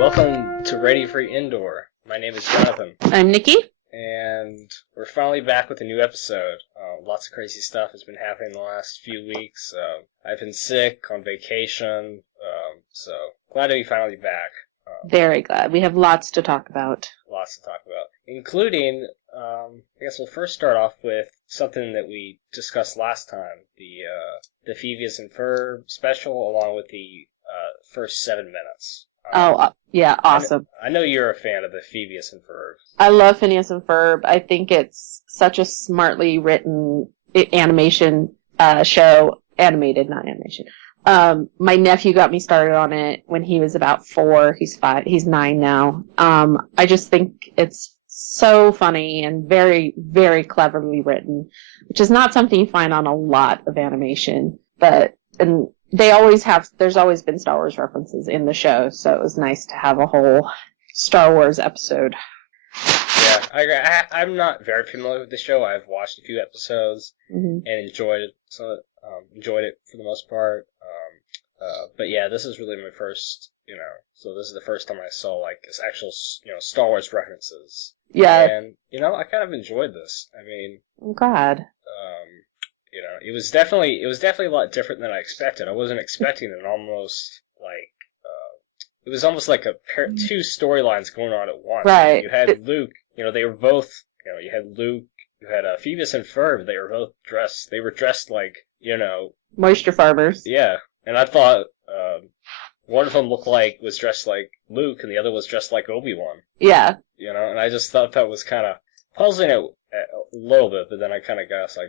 Welcome to Ready for Endor. My name is Jonathan, I'm Nikki. and we're finally back with a new episode. Lots of crazy stuff has been happening the last few weeks. I've been sick, on vacation, so glad to be finally back. Very glad. We have lots to talk about. Lots to talk about, including, I guess we'll first start off with something that we discussed last time, the Phineas and Ferb special, along with the first 7 minutes. Yeah, awesome. I know you're a fan of the Phineas and Ferb. I love Phineas and Ferb. I think it's such a smartly written animation show. Animated, not animation. My nephew got me started on it when he was about 4. He's 5. He's 9 now. I just think it's so funny and very, very cleverly written, which is not something you find on a lot of animation. And there's always been Star Wars references in the show, so it was nice to have a whole Star Wars episode. Yeah, I agree. I'm not very familiar with the show. I've watched a few episodes and enjoyed it. Enjoyed it for the most part. But yeah, this is really my first. So this is the first time I saw like this actual, Star Wars references. Yeah. And I kind of enjoyed this. I mean, oh God. It was definitely a lot different than I expected. I wasn't expecting it almost like. It was almost like two storylines going on at once. Right. You had Luke. They were both. You had Luke. You had Phineas and Ferb. They were both dressed. They were dressed like moisture farmers. Yeah, and I thought one of them was dressed like Luke, and the other was dressed like Obi-Wan. Yeah. And I just thought that was kind of puzzling it a little bit, but then I kind of guess I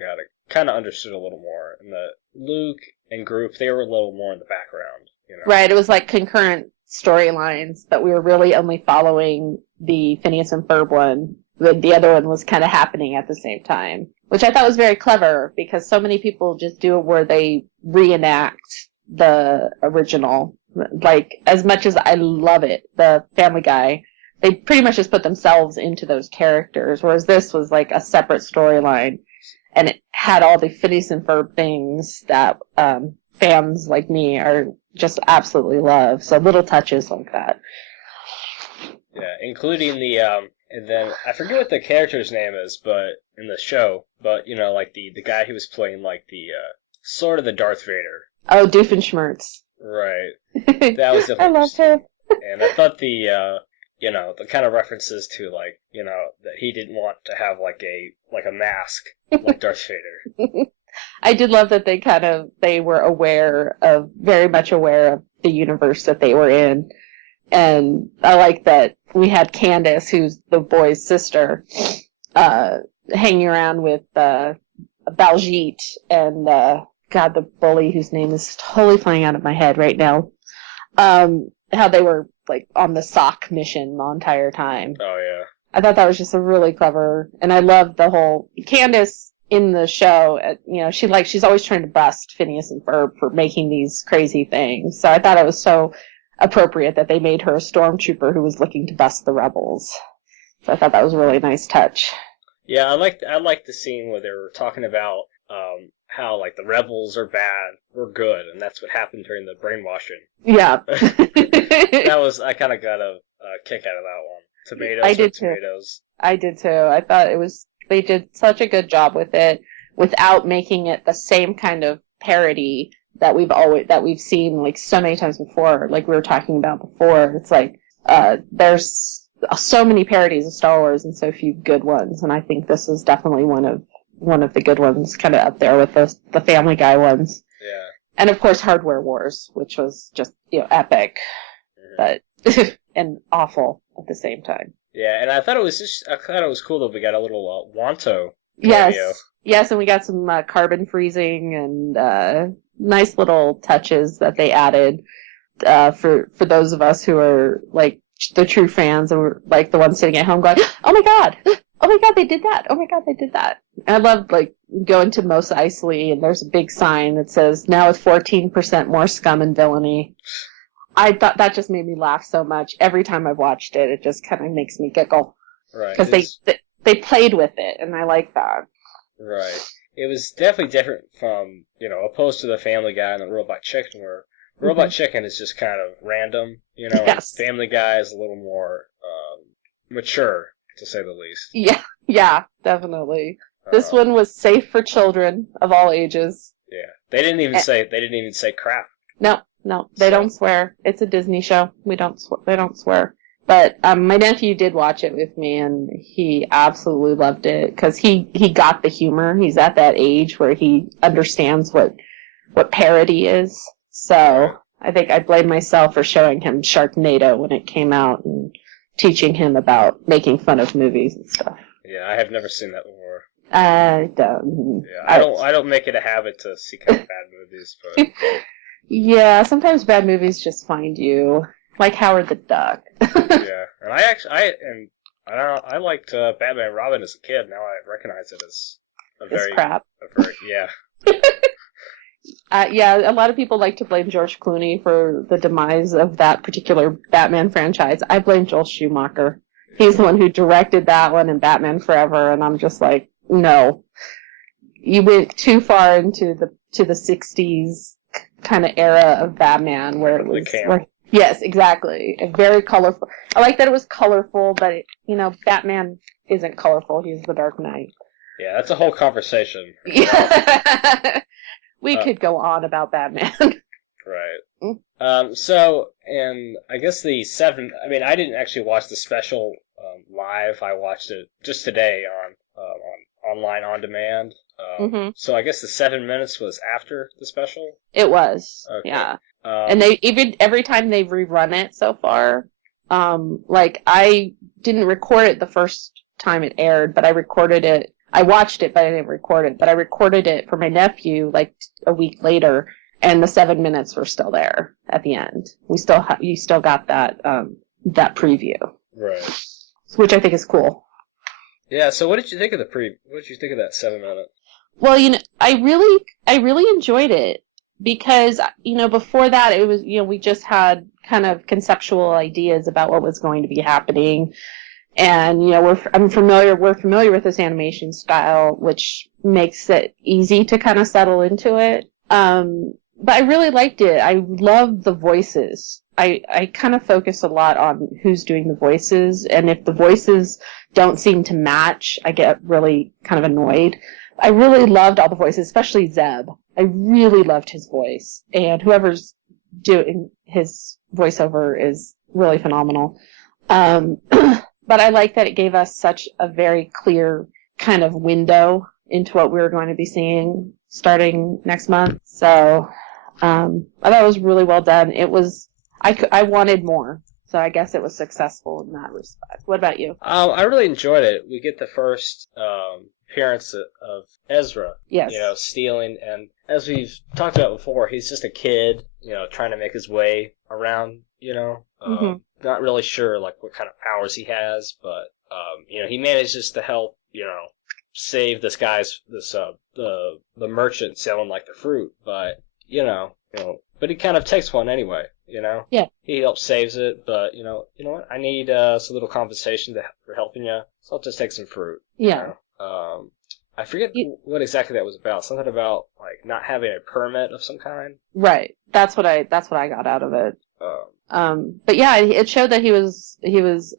kind of understood a little more. And the Luke and group, they were a little more in the background. Right. It was like concurrent storylines, but we were really only following the Phineas and Ferb one. The other one was kind of happening at the same time, which I thought was very clever because so many people just do it where they reenact the original. Like, as much as I love it, the Family Guy, they pretty much just put themselves into those characters, whereas this was like a separate storyline, and it had all the Phineas and Ferb things that fans like me are just absolutely love. So little touches like that. Yeah, including the and then I forget what the character's name is, but in the show, but like the guy who was playing like the sort of the Darth Vader. Oh, Doofenshmirtz. Right. That was definitely I love him. And I thought the kind of references to like, that he didn't want to have like a mask like Darth Vader. I did love that they were very much aware of the universe that they were in. And I like that we had Candace, who's the boy's sister, hanging around with Baljeet and the bully whose name is totally flying out of my head right now. How they were like on the sock mission the entire time. Oh yeah. I thought that was just a really clever, and I loved the whole Candace in the show. She's always trying to bust Phineas and Ferb for making these crazy things. So I thought it was so appropriate that they made her a stormtrooper who was looking to bust the rebels. So I thought that was a really nice touch. Yeah, I liked the scene where they were talking about how like the rebels are bad, we're good, and that's what happened during the brainwashing. Yeah. I kind of got a kick out of that one. Tomatoes. I did tomatoes. Too. I did too. I thought they did such a good job with it without making it the same kind of parody that we've seen like so many times before, like we were talking about before. It's like there's so many parodies of Star Wars and so few good ones, and I think this is definitely one of the good ones, kind of up there with the Family Guy ones. Yeah. And of course Hardware Wars, which was just epic, but and awful at the same time. Yeah, and I thought it was cool that we got a little Wanto cameo. Yes, and we got some carbon freezing and nice little touches that they added for those of us who are like the true fans and were like the ones sitting at home going, oh my god, they did that. Oh my god, they did that. And I love like going to Mos Eisley and there's a big sign that says now with 14% more scum and villainy. I thought that just made me laugh so much every time I've watched it. It just kind of makes me giggle. Right. Because they played with it, and I like that. Right. It was definitely different from, opposed to the Family Guy and the Robot Chicken, where Robot Chicken is just kind of random, you know. Yes. And Family Guy is a little more mature, to say the least. Yeah, definitely. This one was safe for children of all ages. Yeah, they didn't even say crap. No, they don't swear. It's a Disney show. They don't swear. But my nephew did watch it with me, and he absolutely loved it because he got the humor. He's at that age where he understands what parody is. So I think I blame myself for showing him Sharknado when it came out and teaching him about making fun of movies and stuff. Yeah, I have never seen that before. I don't. Yeah, I don't make it a habit to see kind of bad movies, but yeah, sometimes bad movies just find you, like Howard the Duck. yeah, and I liked Batman and Robin as a kid. Now I recognize it as crap. Yeah. Yeah, a lot of people like to blame George Clooney for the demise of that particular Batman franchise. I blame Joel Schumacher. He's the one who directed that one and Batman Forever, and I'm just like, no. You went too far into the 60s kind of era of Batman where it was... Yes, exactly. Very colorful. I like that it was colorful, but, Batman isn't colorful. He's the Dark Knight. Yeah, that's a whole conversation. We could go on about Batman. Right. And I guess I didn't actually watch the special live. I watched it just today on online on demand. So I guess the 7 minutes was after the special? It was, okay. Yeah. And every time they've rerun it so far, I didn't record it the first time it aired, but I recorded it. I watched it, but I didn't record it. But I recorded it for my nephew like a week later, and the 7 minutes were still there at the end. You still got that preview, right? Which I think is cool. Yeah. So what did you think of what did you think of that 7 minute? Well, I really enjoyed it because before that it was we just had kind of conceptual ideas about what was going to be happening. And, we're familiar with this animation style, which makes it easy to kind of settle into it. But I really liked it. I love the voices. I kind of focus a lot on who's doing the voices, and if the voices don't seem to match, I get really kind of annoyed. I really loved all the voices, especially Zeb. I really loved his voice, and whoever's doing his voiceover is really phenomenal. But I like that it gave us such a very clear kind of window into what we were going to be seeing starting next month. So I thought it was really well done. I wanted more, so I guess it was successful in that respect. What about you? I really enjoyed it. We get the first appearance of Ezra. Yes. Stealing, and as we've talked about before, he's just a kid, trying to make his way around, Not really sure, what kind of powers he has, but, he manages to help, save this the merchant selling, the fruit, but, but he kind of takes one anyway, Yeah. He helps saves it, but, you know what, I need, some little compensation for helping you, so I'll just take some fruit. Yeah. I forget what exactly that was about. Something about, not having a permit of some kind. Right. That's what I got out of it. But yeah, it showed that he was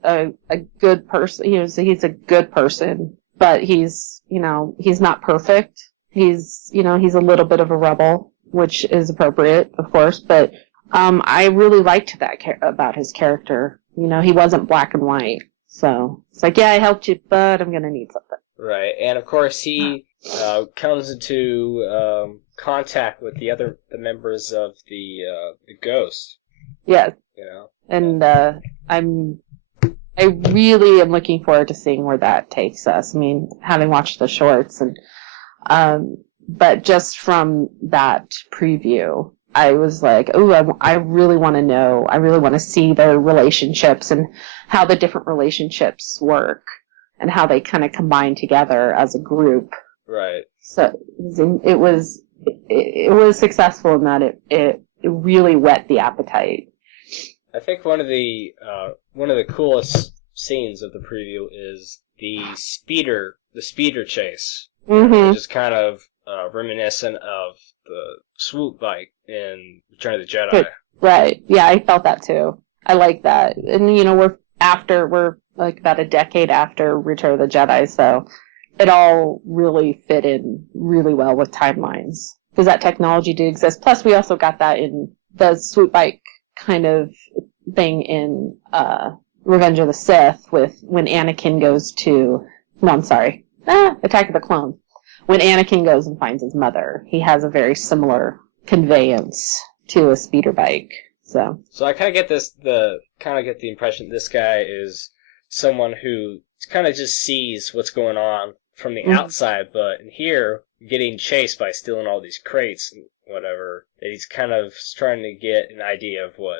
a good person. He's a good person, but he's not perfect. He's a little bit of a rebel, which is appropriate, of course, but, I really liked that about his character. He wasn't black and white. So it's yeah, I helped you, but I'm going to need something. Right. And of course he, comes into, contact with the members of the Ghost. Yes. And I really am looking forward to seeing where that takes us. I mean, having watched the shorts but just from that preview, I was I really want to know. I really want to see their relationships and how the different relationships work and how they kind of combine together as a group. Right. So it was successful in that it really whet the appetite. I think one of the coolest scenes of the preview is the speeder chase. Mm-hmm. Just kind of reminiscent of the swoop bike in Return of the Jedi. Good. Right. Yeah, I felt that too. I like that. And, we're like about a decade after Return of the Jedi, so it all really fit in really well with timelines. Because that technology did exist. Plus, we also got that in the swoop bike kind of thing in Revenge of the Sith with when Anakin goes to... No, I'm sorry. Attack of the Clones. When Anakin goes and finds his mother, he has a very similar conveyance to a speeder bike. So I kind of get the impression this guy is someone who kind of just sees what's going on from the outside, but in here, getting chased by stealing all these crates and whatever, that he's kind of trying to get an idea of what,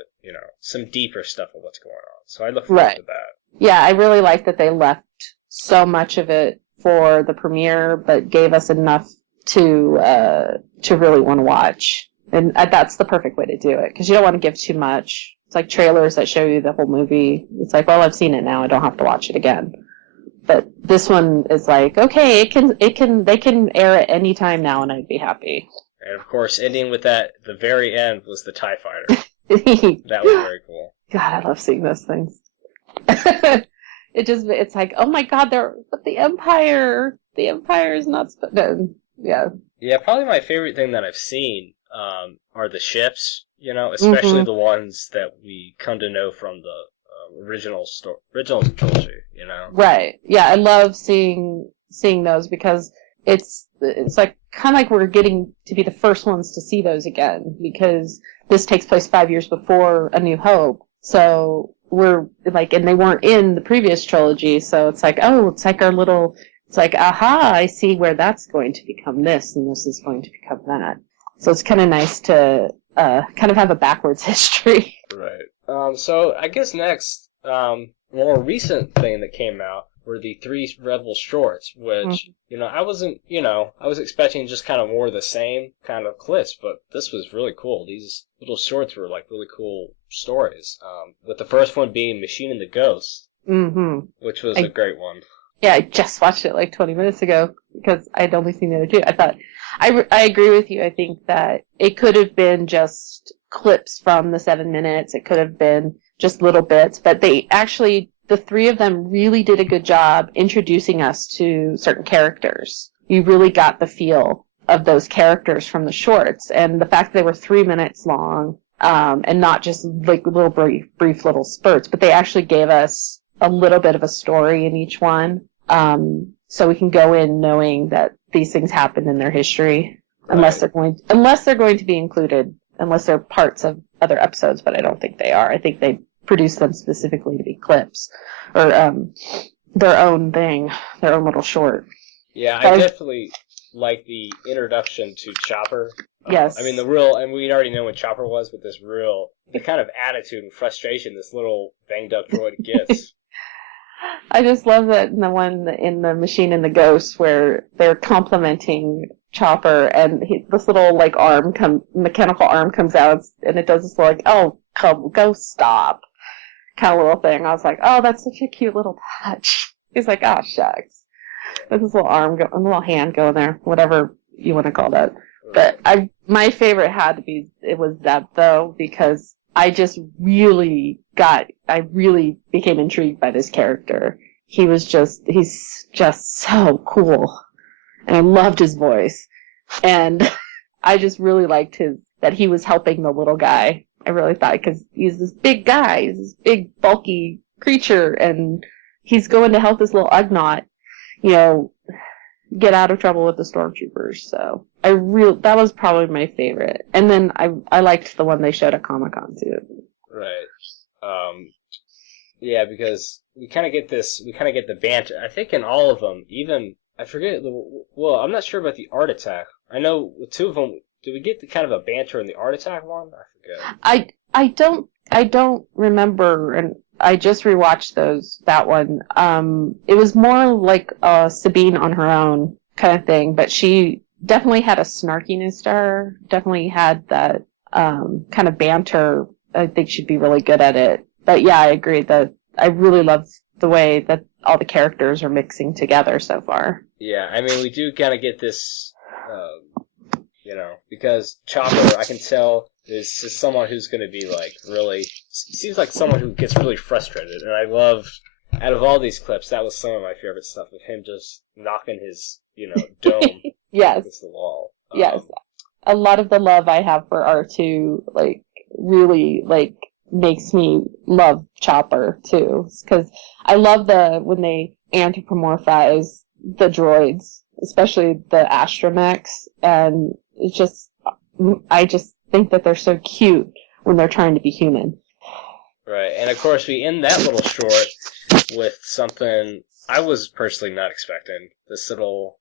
some deeper stuff of what's going on. So I look forward to that. Yeah, I really like that they left so much of it for the premiere, but gave us enough to really want to watch. And that's the perfect way to do it, because you don't want to give too much. It's like trailers that show you the whole movie. It's like, well, I've seen it now. I don't have to watch it again. But this one is like, okay, they can air it any time now, and I'd be happy. And of course, ending with that, the very end was the TIE Fighter. That was very cool. God, I love seeing those things. It's like, oh my God, but the Empire is not, yeah. Yeah, probably my favorite thing that I've seen are the ships, especially the ones that we come to know from the original trilogy, Right. Yeah, I love seeing those because it's like kind of like we're getting to be the first ones to see those again, because this takes place 5 years before A New Hope. So we're like, and they weren't in the previous trilogy, so it's like, oh, it's like aha, I see where that's going to become this, and this is going to become that. So it's kind of nice to kind of have a backwards history. Right. So I guess next, more recent thing that came out were the 3 Rebel shorts, which, I was expecting just kind of more of the same kind of clips, but this was really cool. These little shorts were like really cool stories. With the first one being Machine and the Ghost, which was a great one. Yeah, I just watched it like 20 minutes ago because I'd only seen the other 2. I thought, I agree with you. I think that it could have been just clips from the 7 minutes. It could have been just little bits, but the 3 of them really did a good job introducing us to certain characters. You really got the feel of those characters from the shorts, and the fact that they were 3 minutes long, and not just like little brief little spurts, but they actually gave us a little bit of a story in each one. So we can go in knowing that these things happened in their history, unless they're going to be included, unless they're parts of other episodes, but I don't think they are. I think they produced them specifically to be clips, or their own thing, their own little short. Yeah, I definitely like the introduction to Chopper. Yes. I mean, we'd already know what Chopper was, but the kind of attitude and frustration this little banged up droid gets. I just love that in the one in the Machine and the Ghost where they're complimenting Chopper, and this little like mechanical arm comes out, and it does this like, oh, go stop, kind of little thing. I was like, oh, that's such a cute little touch. He's like, oh shucks, there's this little little hand going there, whatever you want to call that. But my favorite was Zeb though, because I really became intrigued by this character. He's just so cool. And I loved his voice. And I just really liked that he was helping the little guy. I really thought, because he's this big guy, he's this big, bulky creature, and he's going to help this little Ugnaught, get out of trouble with the stormtroopers. So that was probably my favorite. And then I liked the one they showed at Comic-Con too. Right. Yeah, because we kind of get the banter. I think in all of them, even, I forget, I'm not sure about the Art Attack. I know with 2 of them, did we get the kind of a banter in the Art Attack one? I forget. I don't remember, and I just rewatched that one. It was more like Sabine on her own kind of thing, but she definitely had a snarkiness to her, definitely had that kind of banter. I think she'd be really good at it. But yeah, I agree that I really love the way that all the characters are mixing together so far. Yeah, I mean, we do kind of get this because Chopper, I can tell, is just someone who's going to be like really, seems like someone who gets really frustrated, and I love, out of all these clips, that was some of my favorite stuff of him just knocking his, dome Yes. against the wall. Yes. A lot of the love I have for R2, like, really, like, makes me love Chopper, too. Because I love when they anthropomorphize the droids, especially the astromechs, and it's just, I just think that they're so cute when they're trying to be human. Right, and of course we end that little short with something I was personally not expecting. This little,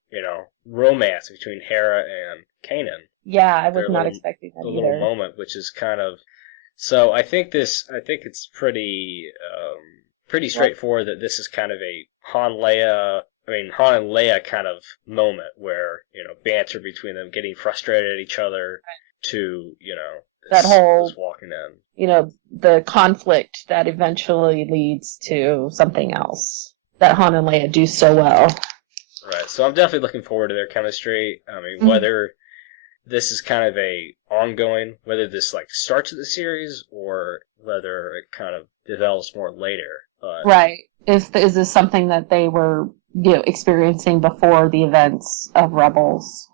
romance between Hera and Kanan. Yeah, I was not expecting that either. The little moment, which is kind of... So I think it's pretty straightforward that this is kind of a Han and Leia kind of moment where, banter between them, getting frustrated at each other, to, that whole this walking in. The conflict that eventually leads to something else that Han and Leia do so well. Right, so I'm definitely looking forward to their chemistry. I mean, whether this is kind of whether this like starts the series or whether it kind of develops more later. But right. Is this something that they were experiencing before the events of Rebels?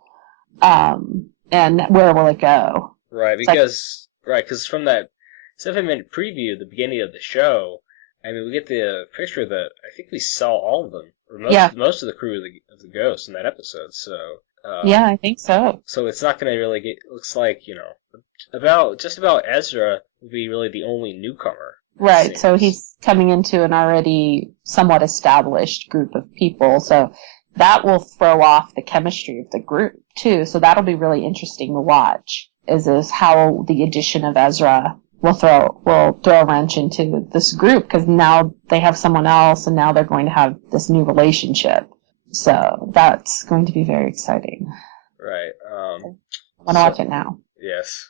And where will it go? Right, because from that 7-minute preview at the beginning of the show, I mean, we get the picture that I think we saw all of them, or most of the crew of the Ghost in that episode. So yeah, I think so. So it's not going to really get. Looks like about Ezra will be really the only newcomer. Right. So he's coming into an already somewhat established group of people. So that will throw off the chemistry of the group too. So that'll be really interesting to watch. Is how the addition of Ezra will throw a wrench into this group, because now they have someone else and now they're going to have this new relationship. So that's going to be very exciting. Right. I want to watch it now. Yes.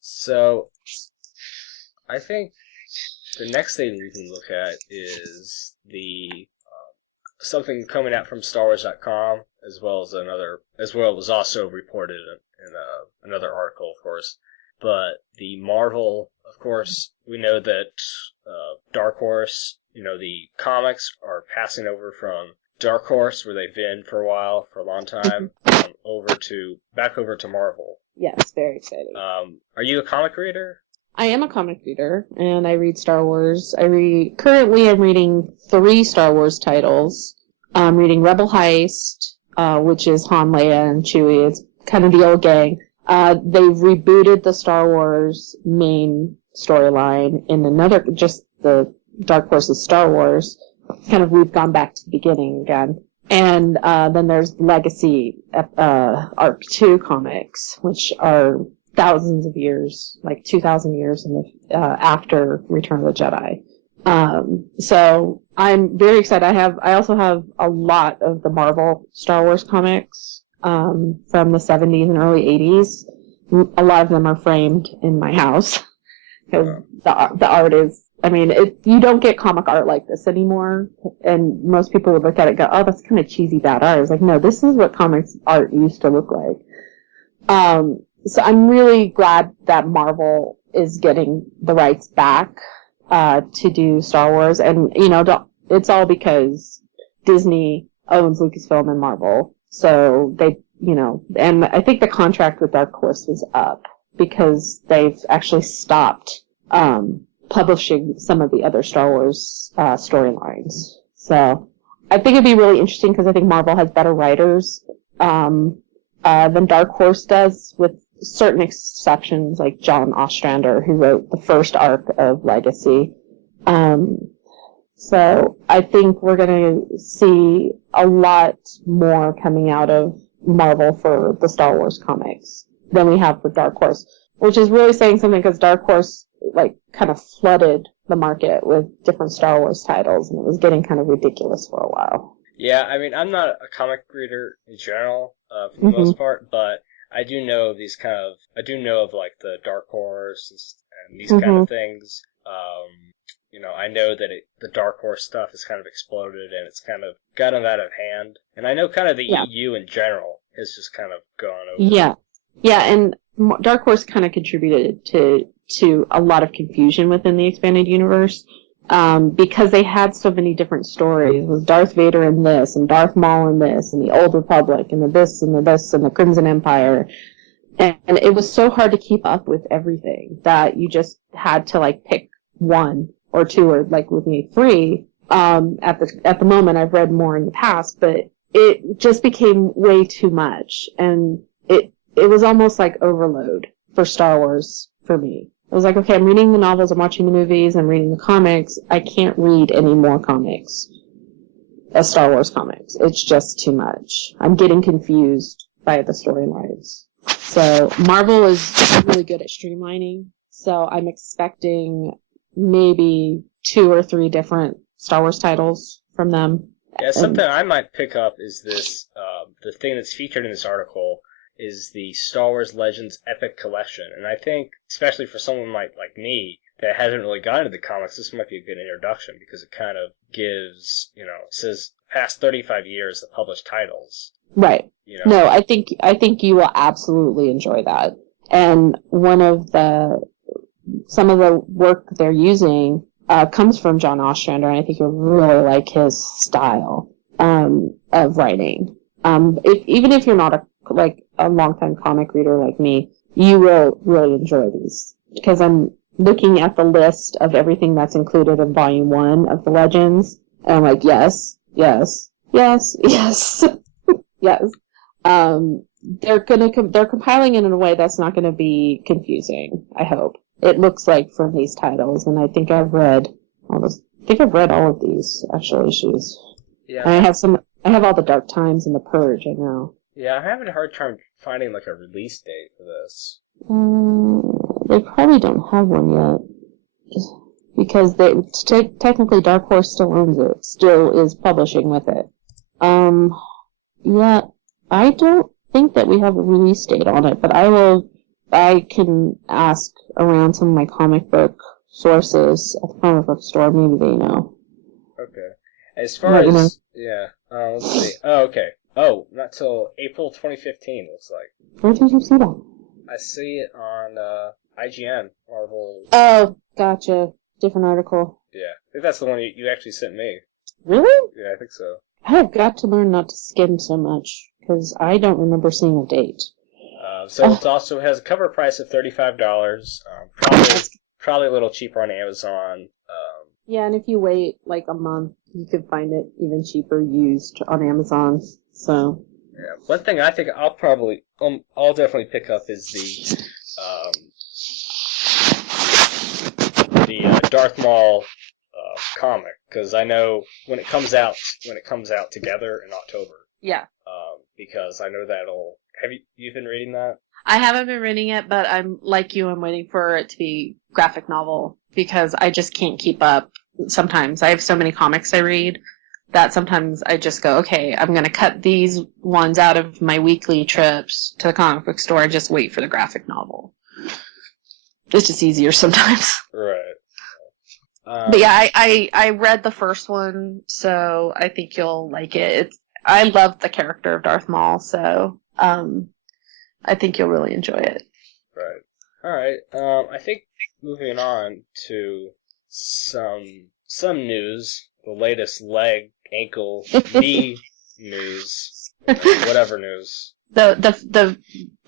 So I think the next thing we can look at is the something coming out from StarWars.com, as well as also reported in another article, of course. But the Marvel, of course, we know that Dark Horse, the comics are passing over from Dark Horse, where they've been for a long time, back over to Marvel. Yes, very exciting. Are you a comic reader? I am a comic reader, and I read Star Wars. Currently I'm reading 3 Star Wars titles. I'm reading Rebel Heist, which is Han, Leia, and Chewie. It's kind of the old gang. They've rebooted the Star Wars main storyline in just the Dark Horse's Star Wars. We've gone back to the beginning again. And then there's Legacy Arc 2 comics, which are thousands of years, like 2,000 years after Return of the Jedi. So I'm very excited. I also have a lot of the Marvel Star Wars comics from the 70s and early 80s. A lot of them are framed in my house because the art is. I mean, you don't get comic art like this anymore, and most people would look at it and go, "Oh, that's kind of cheesy bad art." I was like, "No, this is what comics art used to look like." So I'm really glad that Marvel is getting the rights back to do Star Wars, and it's all because Disney owns Lucasfilm and Marvel, so they, and I think the contract with Dark Horse was up because they've actually stopped publishing some of the other Star Wars storylines. So I think it'd be really interesting because I think Marvel has better writers than Dark Horse does, with certain exceptions like John Ostrander, who wrote the first arc of Legacy. So I think we're going to see a lot more coming out of Marvel for the Star Wars comics than we have with Dark Horse, which is really saying something because Dark Horse kind of flooded the market with different Star Wars titles, and it was getting kind of ridiculous for a while. Yeah, I mean, I'm not a comic reader in general, for the most part, but I do know of like the Dark Horse and these kind of things. I know that the Dark Horse stuff has kind of exploded and it's kind of gotten out of hand. And I know kind of the EU in general has just kind of gone over. Yeah. Yeah, and Dark Horse kind of contributed to a lot of confusion within the expanded universe. Because they had so many different stories. It was Darth Vader in this, and Darth Maul in this, and the Old Republic, and the this, and the this, and the Crimson Empire. And it was so hard to keep up with everything that you just had to, like, pick one or two, or, like, with me, three. At the moment, I've read more in the past, but it just became way too much. And it was almost like overload for Star Wars for me. I was like, okay, I'm reading the novels, I'm watching the movies, I'm reading the comics. I can't read any more comics. Star Wars comics. It's just too much. I'm getting confused by the storylines. So Marvel is really good at streamlining. So I'm expecting maybe 2 or 3 different Star Wars titles from them. Yeah, something I might pick up is this, the thing that's featured in this article is the Star Wars Legends Epic Collection. And I think, especially for someone like me that hasn't really gotten into the comics, this might be a good introduction because it kind of gives, it says past 35 years of published titles. Right. No, I think you will absolutely enjoy that. And some of the work they're using comes from John Ostrander, and I think you'll really like his style of writing. Even if you're not a longtime comic reader like me, you will really enjoy these. Because I'm looking at the list of everything that's included in Volume 1 of the Legends, and I'm like, yes, yes, yes, yes, yes. They're compiling it in a way that's not gonna be confusing, I hope. It looks like from these titles, and I think I've read all of these, actual issues. Yeah. And I have all the Dark Times and the Purge, I know. Yeah, I'm having a hard time finding, like, a release date for this. They probably don't have one yet. Because technically Dark Horse still owns it. Still is publishing with it. Yeah, I don't think that we have a release date on it, but I can ask around some of my comic book sources at the comic book store. Maybe they know. Okay. As far as, yeah, let's see. Oh, okay. Oh, not till April 2015, looks like. Where did you see that? I see it on IGN, Marvel. Oh, gotcha. Different article. Yeah, I think that's the one you actually sent me. Really? Yeah, I think so. I have got to learn not to skim so much, because I don't remember seeing a date. So it also has a cover price of $35, probably a little cheaper on Amazon. Yeah, and if you wait like a month, you could find it even cheaper used on Amazon. So. Yeah, one thing I think I'll definitely pick up is the Darth Maul comic, because I know when it comes out together in October. Yeah. Because I know have you been reading that? I haven't been reading it, but I'm like you, I'm waiting for it to be graphic novel, because I just can't keep up. Sometimes I have so many comics I read that sometimes I just go, okay, I'm going to cut these ones out of my weekly trips to the comic book store and just wait for the graphic novel. It's just easier sometimes. Right. But yeah, I read the first one, so I think you'll like it. I love the character of Darth Maul, so I think you'll really enjoy it. Right. All right. I think moving on to some news, the latest leg, ankle, knee news, whatever news. The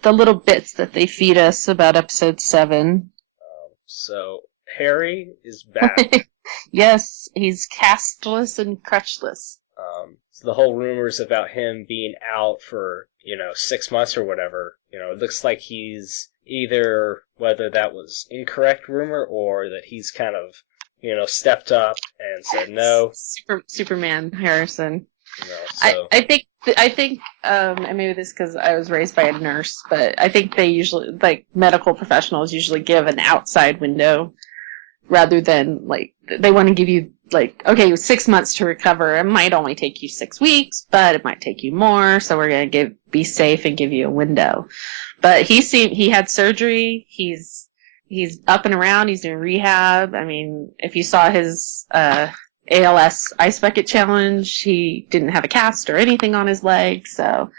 little bits that they feed us about episode 7. So Harry is back. Yes, he's castless and crutchless. So the whole rumors about him being out for 6 months or whatever. It looks like he's either, whether that was incorrect rumor or that he's kind of stepped up and said no. Superman Harrison. So. I think and maybe this because I was raised by a nurse, but I think they usually, like, medical professionals usually give an outside window rather than, like, they want to give you, like, okay, 6 months to recover. It might only take you 6 weeks, but it might take you more, so we're going to be safe and give you a window. But he had surgery. He's he's up and around. He's doing rehab. I mean, if you saw his ALS ice bucket challenge, he didn't have a cast or anything on his leg. So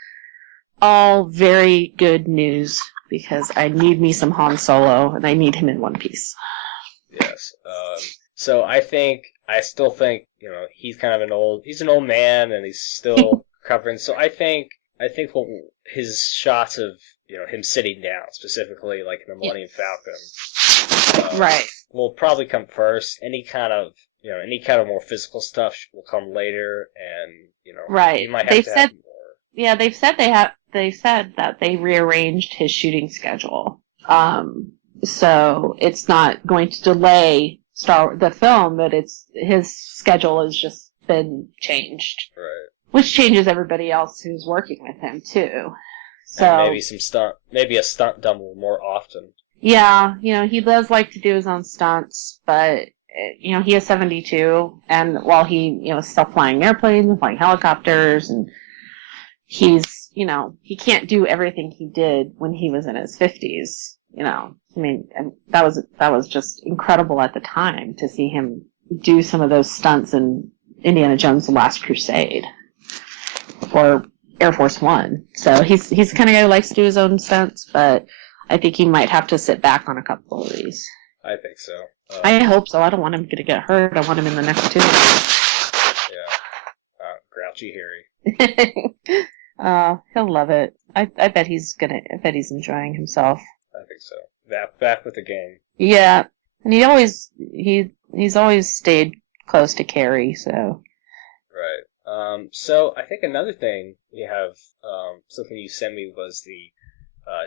all very good news because I need me some Han Solo and I need him in One Piece. Yes. So I still think, he's kind of he's an old man and he's still covering. So I think his shots of, him sitting down, specifically like in the Millennium Falcon, right, will probably come first. Any kind of more physical stuff will come later, and right. you might have to have more. Yeah, they've said that they rearranged his shooting schedule. So it's not going to delay the film, but his schedule has just been changed. Right. Which changes everybody else who's working with him too. So and maybe a stunt double more often. Yeah, he does like to do his own stunts, but he is 72, and while he is still flying airplanes and flying helicopters, and he's he can't do everything he did when he was in his 50s. I mean, and that was just incredible at the time to see him do some of those stunts in Indiana Jones: The Last Crusade or Air Force One. So he's the kind of guy who likes to do his own stunts, but I think he might have to sit back on a couple of these. I think so. I hope so. I don't want him to get hurt. I want him in the next two. Yeah. Grouchy Harry. He'll love it. I bet he's enjoying himself. I think so. Back with the game. Yeah, and he's always stayed close to Carrie, so. Right. So I think another thing we have, something you sent me was the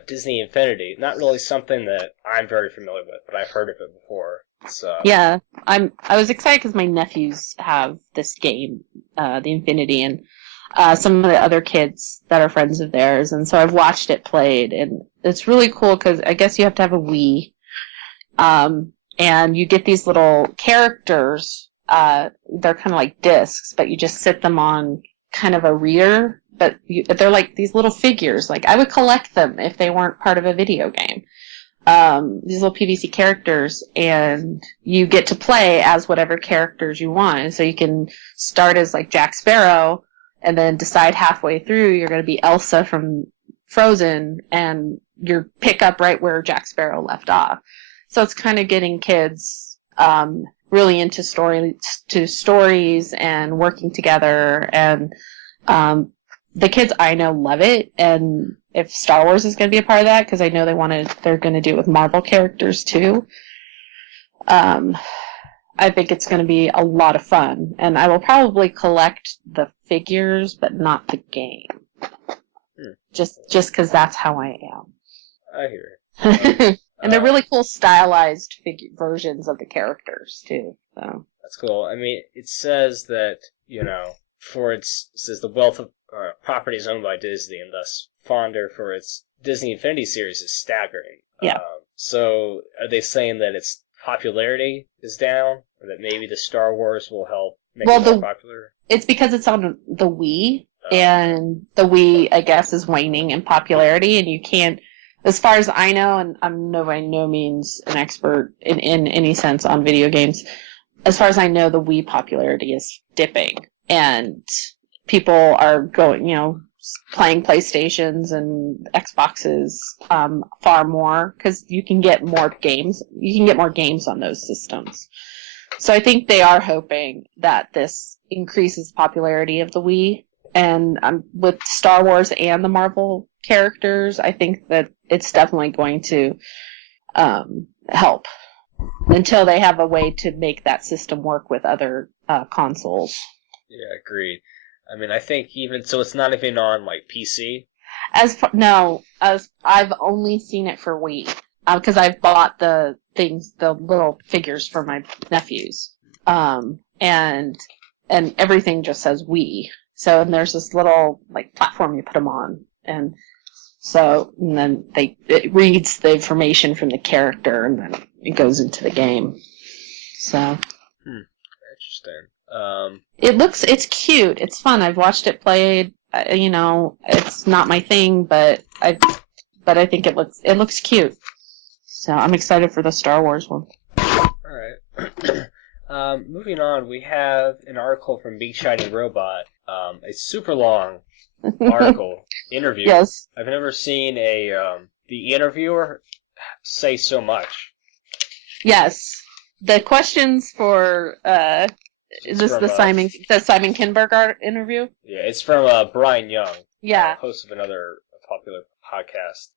Disney Infinity. Not really something that I'm very familiar with, but I've heard of it before. So. Yeah, I was excited because my nephews have this game, the Infinity, and some of the other kids that are friends of theirs, and so I've watched it played, and it's really cool because I guess you have to have a Wii, and you get these little characters. They're kind of like discs, but you just sit them on kind of a reader, but they're like these little figures. Like I would collect them if they weren't part of a video game. These little PVC characters, and you get to play as whatever characters you want. And so you can start as like Jack Sparrow, and then decide halfway through you're going to be Elsa from Frozen, and you pick up right where Jack Sparrow left off. So it's kind of getting kids really into stories and working together, and the kids I know love it. And if Star Wars is going to be a part of that, because I know they're going to do it with Marvel characters too. I think it's going to be a lot of fun, and I will probably collect the figures, but not the game. Just because that's how I am. I hear it. And they're really cool stylized versions of the characters too. So. That's cool. I mean, it says that, says the wealth of properties owned by Disney and thus fonder for its Disney Infinity series is staggering. Yeah. So are they saying that its popularity is down, or that maybe the Star Wars will help make it more popular? It's because it's on the Wii, and the Wii, I guess, is waning in popularity, and you can't, as far as I know, and I'm by no means an expert in any sense on video games, as far as I know, the Wii popularity is dipping, and people are going, playing PlayStations and Xboxes far more, because you can get more games. You can get more games on those systems. So I think they are hoping that this increases popularity of the Wii. And with Star Wars and the Marvel characters, I think that it's definitely going to help until they have a way to make that system work with other consoles. Yeah, agreed. I mean, I think even so, it's not even on like PC. As I've only seen it for Wii, because I've bought the little figures for my nephews, and everything just says Wii. So, and there's this little like platform you put them on, and then it reads the information from the character, and then it goes into the game. So. Interesting. It's cute. It's fun. I've watched it played. It's not my thing, but I think it looks cute. So I'm excited for the Star Wars one. Alright. Moving on, we have an article from Big Shiny Robot. A super long article, interview. Yes. I've never seen the interviewer say so much. Yes. The questions for, is this the Simon Kinberg interview? Yeah, it's from Brian Young. Yeah. Host of another popular podcast.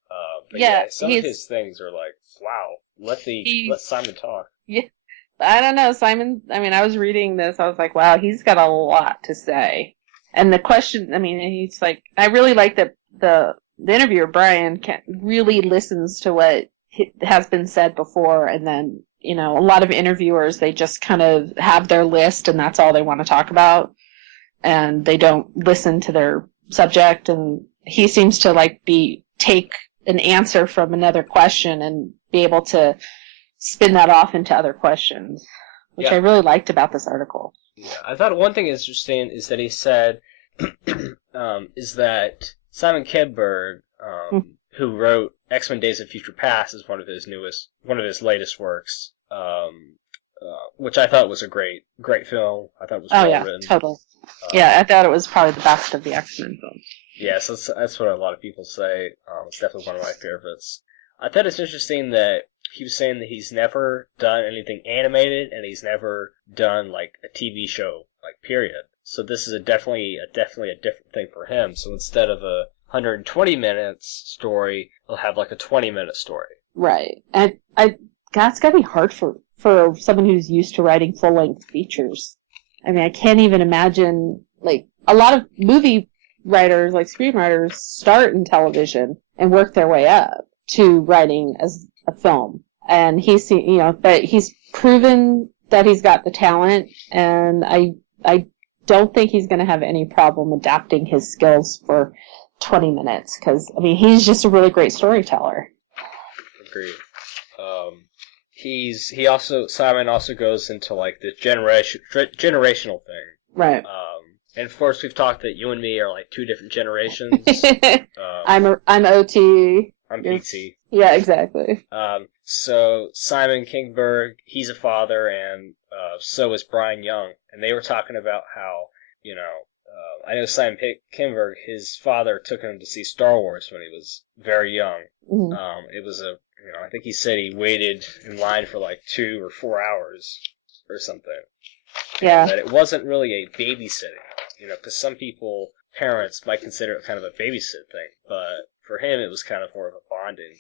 But some of his things are like, wow, let Simon talk. Yeah. I don't know, Simon, I was reading this, I was like, wow, he's got a lot to say. And the question, he's like, I really like that the interviewer, Brian, really listens to what has been said before, and then, a lot of interviewers, they just kind of have their list, and that's all they want to talk about, and they don't listen to their subject, and he seems to, take an answer from another question and be able to spin that off into other questions, which I really liked about this article. Yeah, I thought one thing interesting is that he said, is that Simon Kinberg, who wrote X-Men: Days of Future Past, is one of his latest works, which I thought was a great film. I thought it was well written. Totally. I thought it was probably the best of the X-Men films. Yes, that's what a lot of people say. It's definitely one of my favorites. I thought it's interesting that he was saying that he's never done anything animated, and he's never done a TV show, period. So this is definitely a different thing for him. So instead of a 120 minutes story, he'll have a 20-minute story. Right, and it's gotta be hard for someone who's used to writing full-length features. I can't even imagine a lot of movie writers, screenwriters, start in television and work their way up to writing as a film. And but he's proven that he's got the talent, and I don't think he's going to have any problem adapting his skills for 20 minutes, because, he's just a really great storyteller. Agreed. Simon also goes into, the generational thing. Right. And of course we've talked that you and me are, two different generations. I'm OT. I'm PT. Yeah, exactly. So Simon Kinberg, he's a father, and so is Brian Young, and they were talking about how, I know Simon Kinberg, his father took him to see Star Wars when he was very young. Mm-hmm. It was I think he said he waited in line for 2 or 4 hours or something. Yeah. And that it wasn't really a babysitting, because some parents might consider it kind of a babysit thing, but for him it was kind of more of a bonding.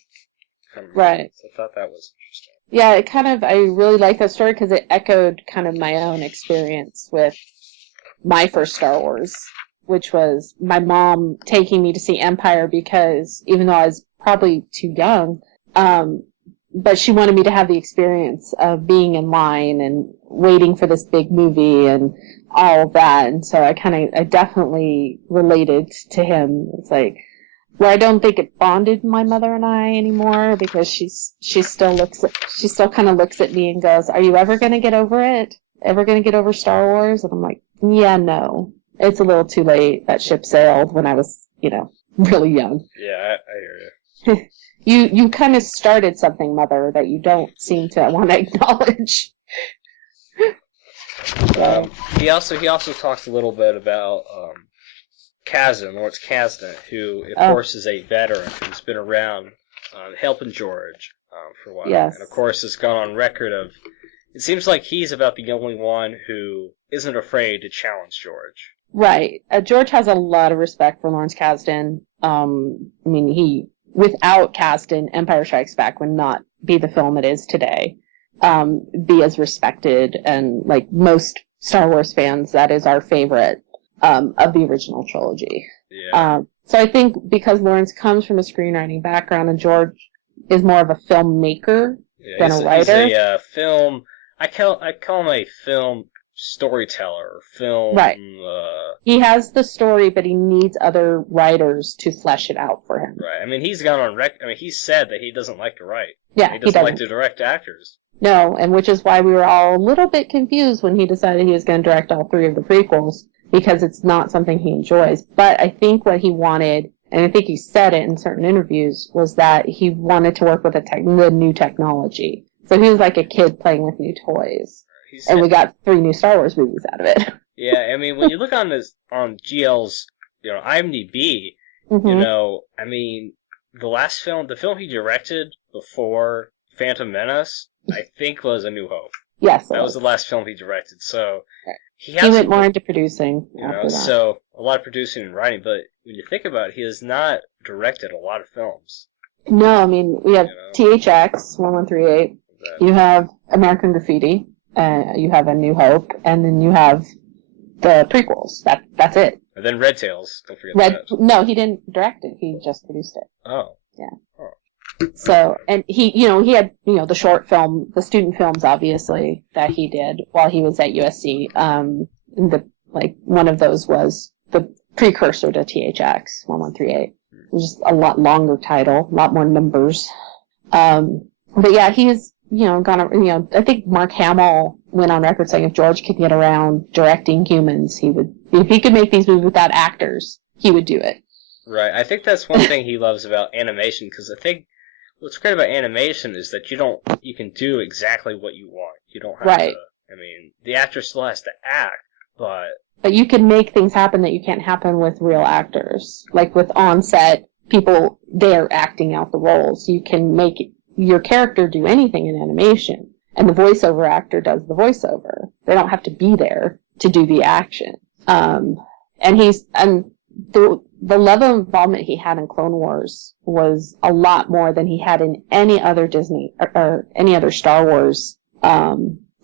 Right. So I thought that was interesting. Yeah, I really like that story because it echoed kind of my own experience with my first Star Wars, which was my mom taking me to see Empire because even though I was probably too young, but she wanted me to have the experience of being in line and waiting for this big movie and all of that. And so I definitely related to him. It's where I don't think it bonded my mother and I anymore, because she still kind of looks at me and goes, "Are you ever going to get over it? Ever going to get over Star Wars?" And I'm like, "Yeah, no, it's a little too late. That ship sailed when I was, really young." Yeah, I hear you. You kind of started something, Mother, that you don't seem to want to acknowledge. He also talks a little bit about Lawrence Kasdan, who, of course, is a veteran who's been around helping George for a while. Yes. And, of course, has gone on record of... It seems like he's about the only one who isn't afraid to challenge George. Right. George has a lot of respect for Lawrence Kasdan. Without Kasdan, Empire Strikes Back would not be the film it is today. Be as respected, and most Star Wars fans, that is our favorite of the original trilogy. Yeah. So I think because Lawrence comes from a screenwriting background and George is more of a filmmaker than a writer. He's a film. I call him a film storyteller. Film. Right. He has the story, but he needs other writers to flesh it out for him. Right. He's gone on record. He said that he doesn't like to write. Yeah, he doesn't like to direct actors. No, and which is why we were all a little bit confused when he decided he was going to direct all 3 of the prequels, because it's not something he enjoys. But I think what he wanted, and I think he said it in certain interviews, was that he wanted to work with the new technology. So he was like a kid playing with new toys. And we got 3 new Star Wars movies out of it. Yeah, I mean, when you look on GL's, IMDb, I mean, the film he directed before Phantom Menace, I think was A New Hope. Yes, that was the last film he directed. So he went more into producing. So a lot of producing and writing. But when you think about it, he has not directed a lot of films. No, I mean, we have THX 1138. You have American Graffiti. You have A New Hope, and then you have the prequels. That's it. And then Red Tails. Don't forget that. No, he didn't direct it. He just produced it. Oh. Yeah. Oh. So, and he had, the short film, the student films, obviously, that he did while he was at USC. One of those was the precursor to THX 1138. It was just a lot longer title, a lot more numbers. But yeah, he's, I think Mark Hamill went on record saying if George could get around directing humans, if he could make these movies without actors, he would do it. Right. I think that's one thing he loves about animation, because I think what's great about animation is that you can do exactly what you want. You don't have to, I mean, the actor still has to act, but you can make things happen that you can't happen with real actors. Like with on-set people, they're acting out the roles. You can make your character do anything in animation, and the voiceover actor does the voiceover. They don't have to be there to do the action. And the level of involvement he had in Clone Wars was a lot more than he had in any other Disney or any other Star Wars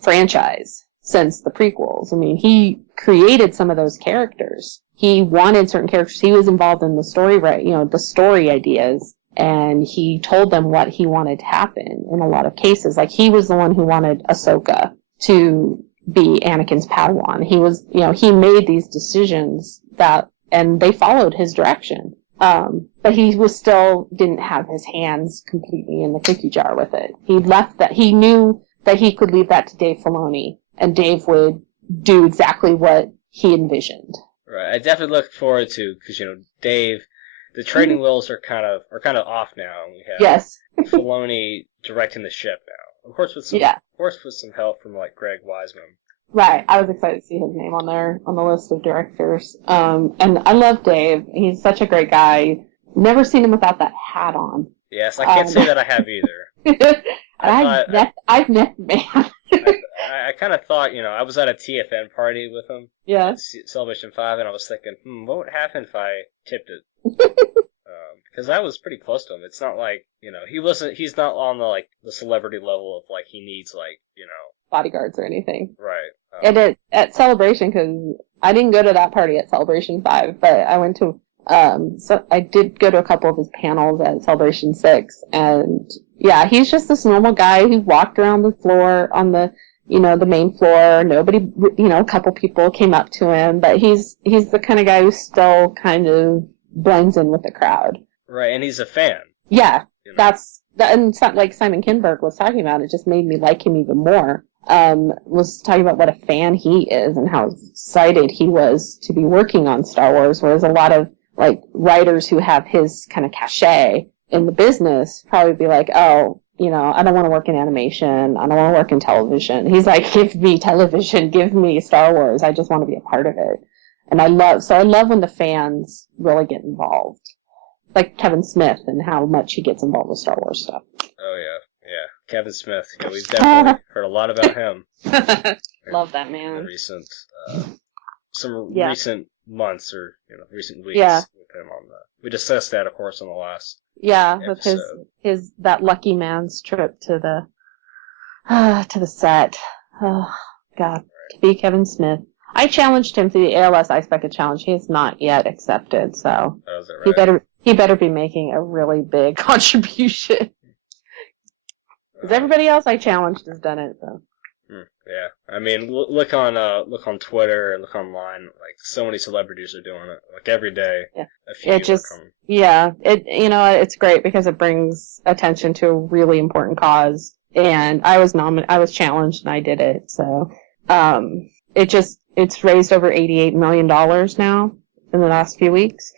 franchise since the prequels. I mean, he created some of those characters. He wanted certain characters. He was involved in the story, the story ideas. And he told them what he wanted to happen in a lot of cases. Like, he was the one who wanted Ahsoka to be Anakin's Padawan. He was, he made these decisions and they followed his direction. But he didn't have his hands completely in the cookie jar with it. He knew that he could leave that to Dave Filoni, and Dave would do exactly what he envisioned. Right. I definitely look forward to, because, Dave, the training wheels are kind of off now. We have Filoni directing the ship now. Of course with some help from Greg Wiseman. Right. I was excited to see his name on the list of directors. And I love Dave. He's such a great guy. Never seen him without that hat on. Yes, I can't say that I have either. I've never been. I kind of thought, I was at a TFN party with him. Yeah. Celebration 5, and I was thinking, what would happen if I tipped it? Because I was pretty close to him. It's not like, he's not on the celebrity level of he needs bodyguards or anything. Right. And at Celebration, because I didn't go to that party at Celebration 5, but I went to, so I did go to a couple of his panels at Celebration 6, and yeah, he's just this normal guy who walked around the floor on the main floor. Nobody, a couple people came up to him, but he's the kind of guy who still kind of blends in with the crowd. Right, and he's a fan. Yeah, and it's not like Simon Kinberg was talking about. It just made me like him even more. Was talking about what a fan he is and how excited he was to be working on Star Wars, whereas a lot of writers who have his kind of cachet in the business probably be like, oh, I don't want to work in animation. I don't want to work in television. He's like, give me television, give me Star Wars. I just want to be a part of it. And I love when the fans really get involved. Like Kevin Smith and how much he gets involved with Star Wars stuff. Oh, yeah. Kevin Smith. Yeah, we've definitely heard a lot about him. Love that man. Recent months or recent weeks with him on that. We discussed that, of course, on the last episode. With that lucky man's trip to the set. Oh God, to be Kevin Smith. I challenged him to the ALS Ice Bucket Challenge. He has not yet accepted, so he better be making a really big contribution. Because everybody else I challenged has done it, so. Yeah, I mean, look on Twitter and look online. So many celebrities are doing it. Every day. Yeah. It's great because it brings attention to a really important cause. And I was challenged and I did it. So, it's raised over $88 million now in the last few weeks.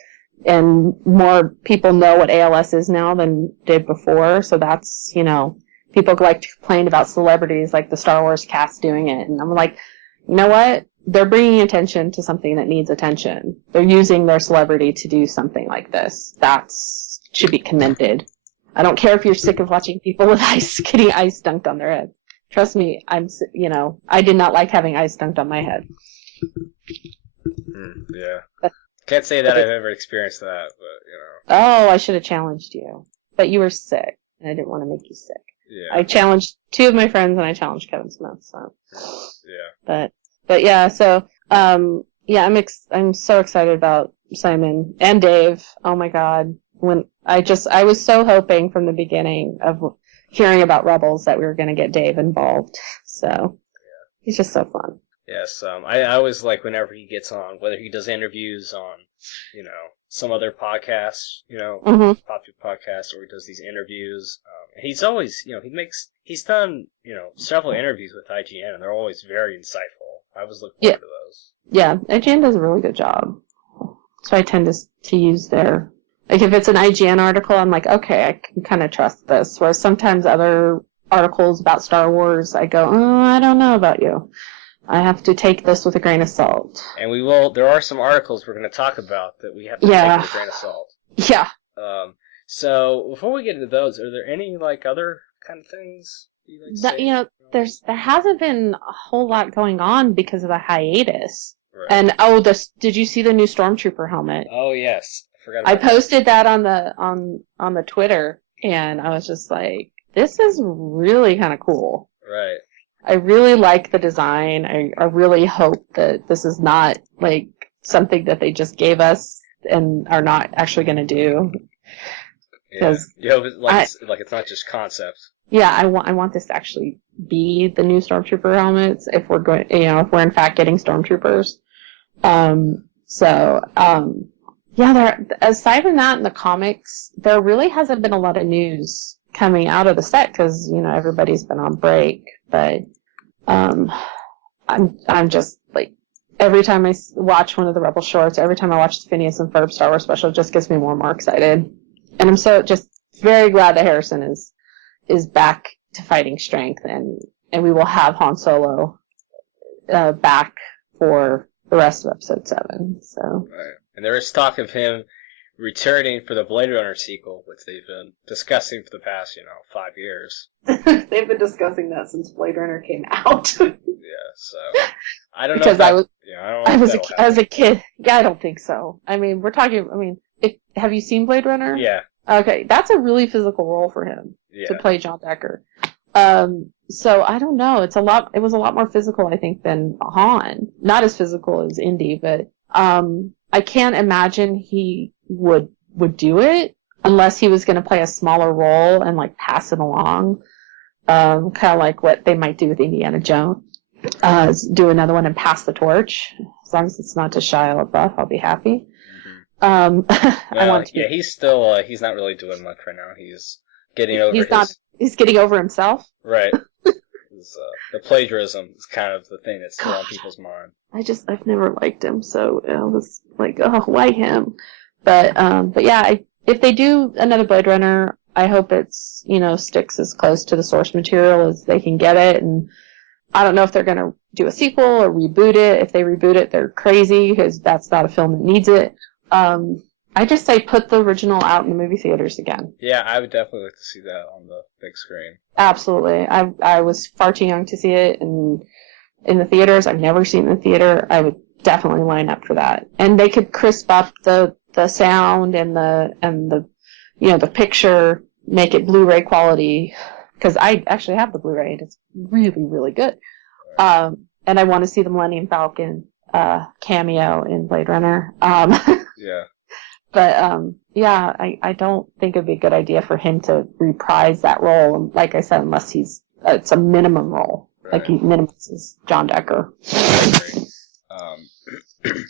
and more people know what ALS is now than did before. So that's, people like to complain about celebrities like the Star Wars cast doing it. And I'm like, you know what? They're bringing attention to something that needs attention. They're using their celebrity to do something like this. Should be commended. I don't care if you're sick of watching people with getting ice dunked on their head. Trust me, I did not like having ice dunked on my head. Yeah. Can't say that I've ever experienced that, but, Oh, I should have challenged you. But you were sick, and I didn't want to make you sick. Yeah. I challenged 2 of my friends, and I challenged Kevin Smith, so. Yeah. But yeah, so, I'm so excited about Simon and Dave. Oh my god. I was so hoping from the beginning of hearing about Rebels that we were going to get Dave involved. So, he's just so fun. Yes, I always like whenever he gets on, whether he does interviews on, some other podcasts, popular podcasts, or he does these interviews. He's always, he's done, several interviews with IGN, and they're always very insightful. I was looking forward to those. Yeah, IGN does a really good job. So I tend to use their, like if it's an IGN article, I'm like, okay, I can kind of trust this. Whereas sometimes other articles about Star Wars, I go, I don't know about you. I have to take this with a grain of salt. And there are some articles we're going to talk about that we have to take with a grain of salt. Yeah. So before we get into those, are there any other kind of things you'd like to say? There hasn't been a whole lot going on because of the hiatus. Right. And did you see the new Stormtrooper helmet? Oh yes, I posted that on the Twitter, and I was just like, this is really kind of cool. Right. I really like the design. I really hope that this is not like something that they just gave us and are not actually going to do. Yeah. You hope it's not just concept. Yeah, I want this to actually be the new Stormtrooper helmets if we're going, if we're in fact getting Stormtroopers. Aside from that in the comics, there really hasn't been a lot of news coming out of the set because, everybody's been on break. But, I'm just like, every time I watch one of the Rebel shorts, every time I watch the Phineas and Ferb Star Wars special, it just gets me more and more excited. And I'm so just very glad that Harrison is back to fighting strength, and we will have Han Solo back for the rest of Episode 7. So. Right. And there is talk of him returning for the Blade Runner sequel, which they've been discussing for the past, 5 years. They've been discussing that since Blade Runner came out. Yeah, so I don't know. Because I was a kid. Yeah, I don't think so. I mean, have you seen Blade Runner? Yeah. Okay, that's a really physical role for him to play John Decker. So I don't know. It was a lot more physical, I think, than Han. Not as physical as Indy, but I can't imagine he would do it unless he was going to play a smaller role and pass it along. Kind of like what they might do with Indiana Jones. Do another one and pass the torch. As long as it's not to Shia LaBeouf, I'll be happy. He's not really doing much right now. He's getting over He's getting over himself? Right. The plagiarism is kind of the thing that's still on people's mind. I've never liked him, so I was like, oh, why him? But yeah, if they do another Blade Runner, I hope it's, sticks as close to the source material as they can get it, and I don't know if they're going to do a sequel or reboot it. If they reboot it, they're crazy, because that's not a film that needs it. I just say put the original out in the movie theaters again. Yeah, I would definitely like to see that on the big screen. Absolutely. I was far too young to see it in the theaters. I've never seen it in the theater. I would definitely line up for that. And they could crisp up the sound and the the picture, make it Blu-ray quality, because I actually have the Blu-ray and it's really, really good. Right. And I want to see the Millennium Falcon cameo in Blade Runner. Yeah. But, I don't think it'd be a good idea for him to reprise that role. Like I said, unless it's a minimum role. Right. Like he minimizes John Decker. I agree.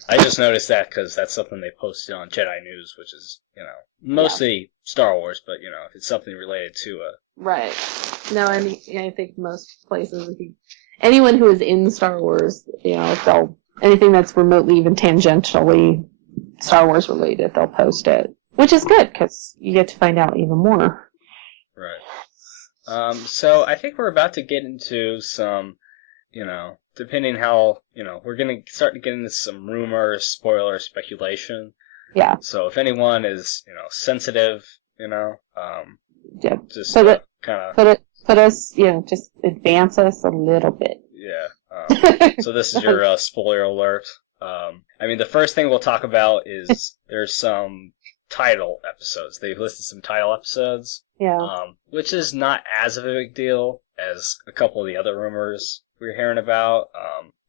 I just noticed that because that's something they posted on Jedi News, which is, mostly Star Wars, but, if it's something related to it. Right. No, I think most places, anyone who is in Star Wars, anything that's remotely, even tangentially Star Wars related, they'll post it, which is good because you get to find out even more. Right. So I think we're about to get into some, depending how, we're going to start to get into some rumors, spoilers, speculation. Yeah. So if anyone is, sensitive, Yeah. just kind of put us, just advance us a little bit. Yeah. So this is your spoiler alert. The first thing we'll talk about is there's some title episodes. They've listed some title episodes. Yeah. Which is not as of a big deal as a couple of the other rumors we're hearing about.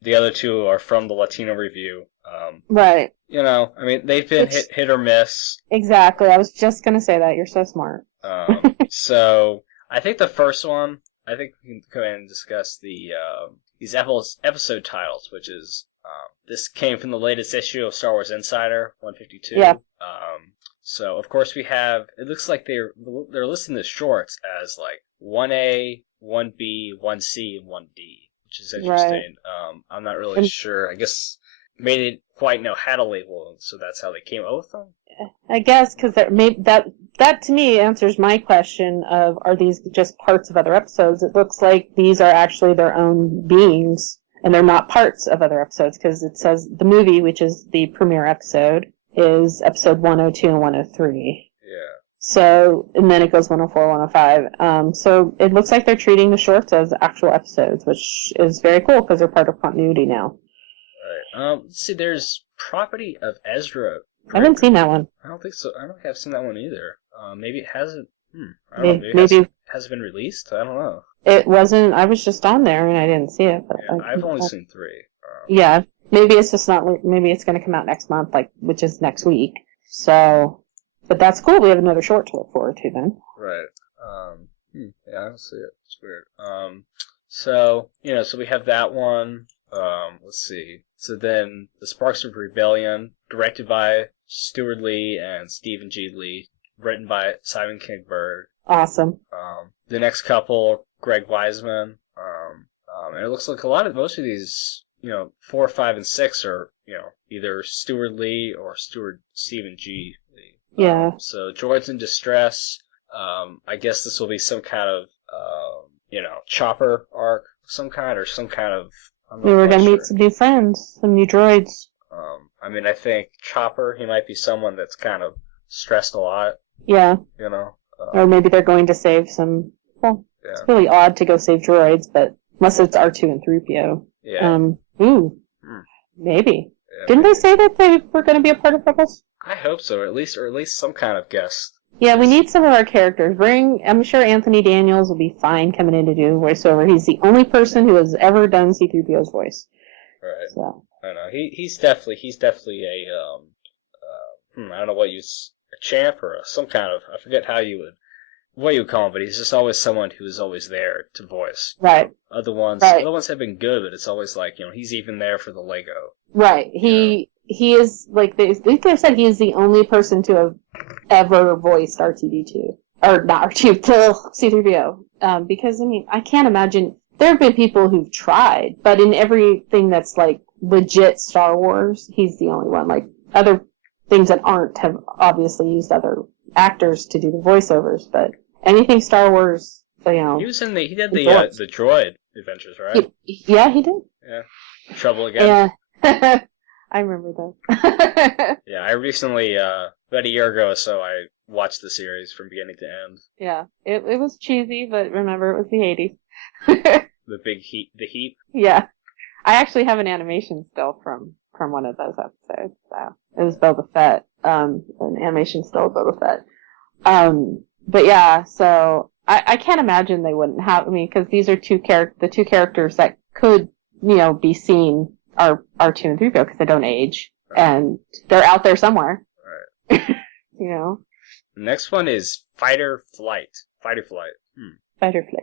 The other two are from the Latino Review. Right. They've been hit or miss. Exactly. I was just going to say that. You're so smart. So I think the first one, I think we can go ahead and discuss these episode titles, which is this came from the latest issue of Star Wars Insider 152. Yeah. So of course we have. It looks like they're listing the shorts as like 1A, 1B, 1C, and 1D, which is interesting. Right. I'm not really sure. I guess they didn't quite know how to label them, so that's how they came up with them. I guess because that to me answers my question of, are these just parts of other episodes? It looks like these are actually their own beings, and they're not parts of other episodes, because it says the movie, which is the premiere episode, is episode 102 and 103. Yeah. So, and then it goes 104, 105. So it looks like they're treating the shorts as actual episodes, which is very cool because they're part of continuity now. Right. Let's see, there's Property of Ezra. I haven't seen that one. I don't think so. I don't think I've seen that one either. Maybe it hasn't. I don't know. Maybe it hasn't been released. I don't know. It wasn't. I was just on there and I didn't see it. But yeah, I've only seen 3. Yeah, maybe it's just not. Maybe it's going to come out next month, which is next week. So, but that's cool. We have another short to look forward to then. Right. Yeah, I don't see it. It's weird. So we have that one. Let's see. So then, The Sparks of Rebellion, directed by Stuart Lee and Stephen G. Lee, written by Simon Kinberg. Awesome. The next couple, Greg Weisman. And it looks like most of these, 4, 5, and 6 are, either Stuart Lee or Stephen G. Lee. Yeah. So Droids in Distress. I guess this will be some kind of, chopper arc of some kind, or some kind of. We were going to meet some new friends, some new droids. I think Chopper, he might be someone that's kind of stressed a lot. Yeah. Or maybe they're going to save some. Well, yeah. It's really odd to go save droids, but unless it's R2 and 3PO. Yeah. Maybe. Yeah, Didn't they say that they were going to be a part of Rebels? I hope so, or at least some kind of guest. Yeah, we need some of our characters. I'm sure Anthony Daniels will be fine coming in to do voiceover. He's the only person who has ever done C-3PO's voice. Right. So. I don't know. He's definitely a I don't know what a champ or some kind of, I forget what you would call him, but he's just always someone who's always there to voice. Right. Other ones have been good, but it's always like, he's even there for the Lego. Right. He is, like, they said he is the only person to have ever voiced R2-D2. Or not R2, C-3PO. Because, I can't imagine, there have been people who've tried, but in everything that's, like, legit Star Wars, he's the only one. Like, other things that aren't have obviously used other actors to do the voiceovers, but anything Star Wars, He did the droid adventures, right? Yeah, he did. Yeah. Trouble Again. Yeah. I remember that. Yeah, I recently, about a year ago or so, I watched the series from beginning to end. Yeah, it was cheesy, but remember, it was the 80s. The heap? Yeah. I actually have an animation still from one of those episodes, so it was Boba Fett, an animation still of Boba Fett. But yeah, so I can't imagine they wouldn't have, because these are the two characters that could, be seen are R2 and 3PO because they don't age, and they're out there somewhere. Right. The next one is Fighter Flight. Fighter Flight.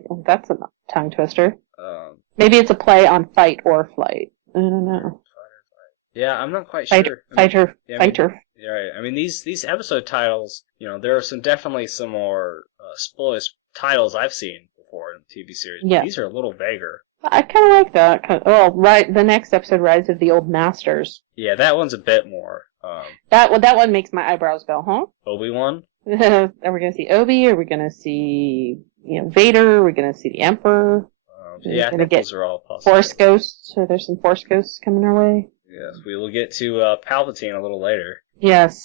Oh, that's a tongue twister. Maybe it's a play on fight or flight. I don't know. Yeah, I'm not quite sure. Fighter. Yeah, right. These episode titles, there are definitely some more spoilers titles I've seen before in TV series. Yeah. These are a little vaguer. I kind of like that. The next episode, Rise of the Old Masters. Yeah, that one's a bit more That one makes my eyebrows go, huh? Obi-Wan? Are we going to see Obi? Are we going to see Vader? Are we going to see the Emperor? Yeah, I think those are all possible. Force ghosts? Are there some Force ghosts coming our way? Yes, we will get to Palpatine a little later. Yes.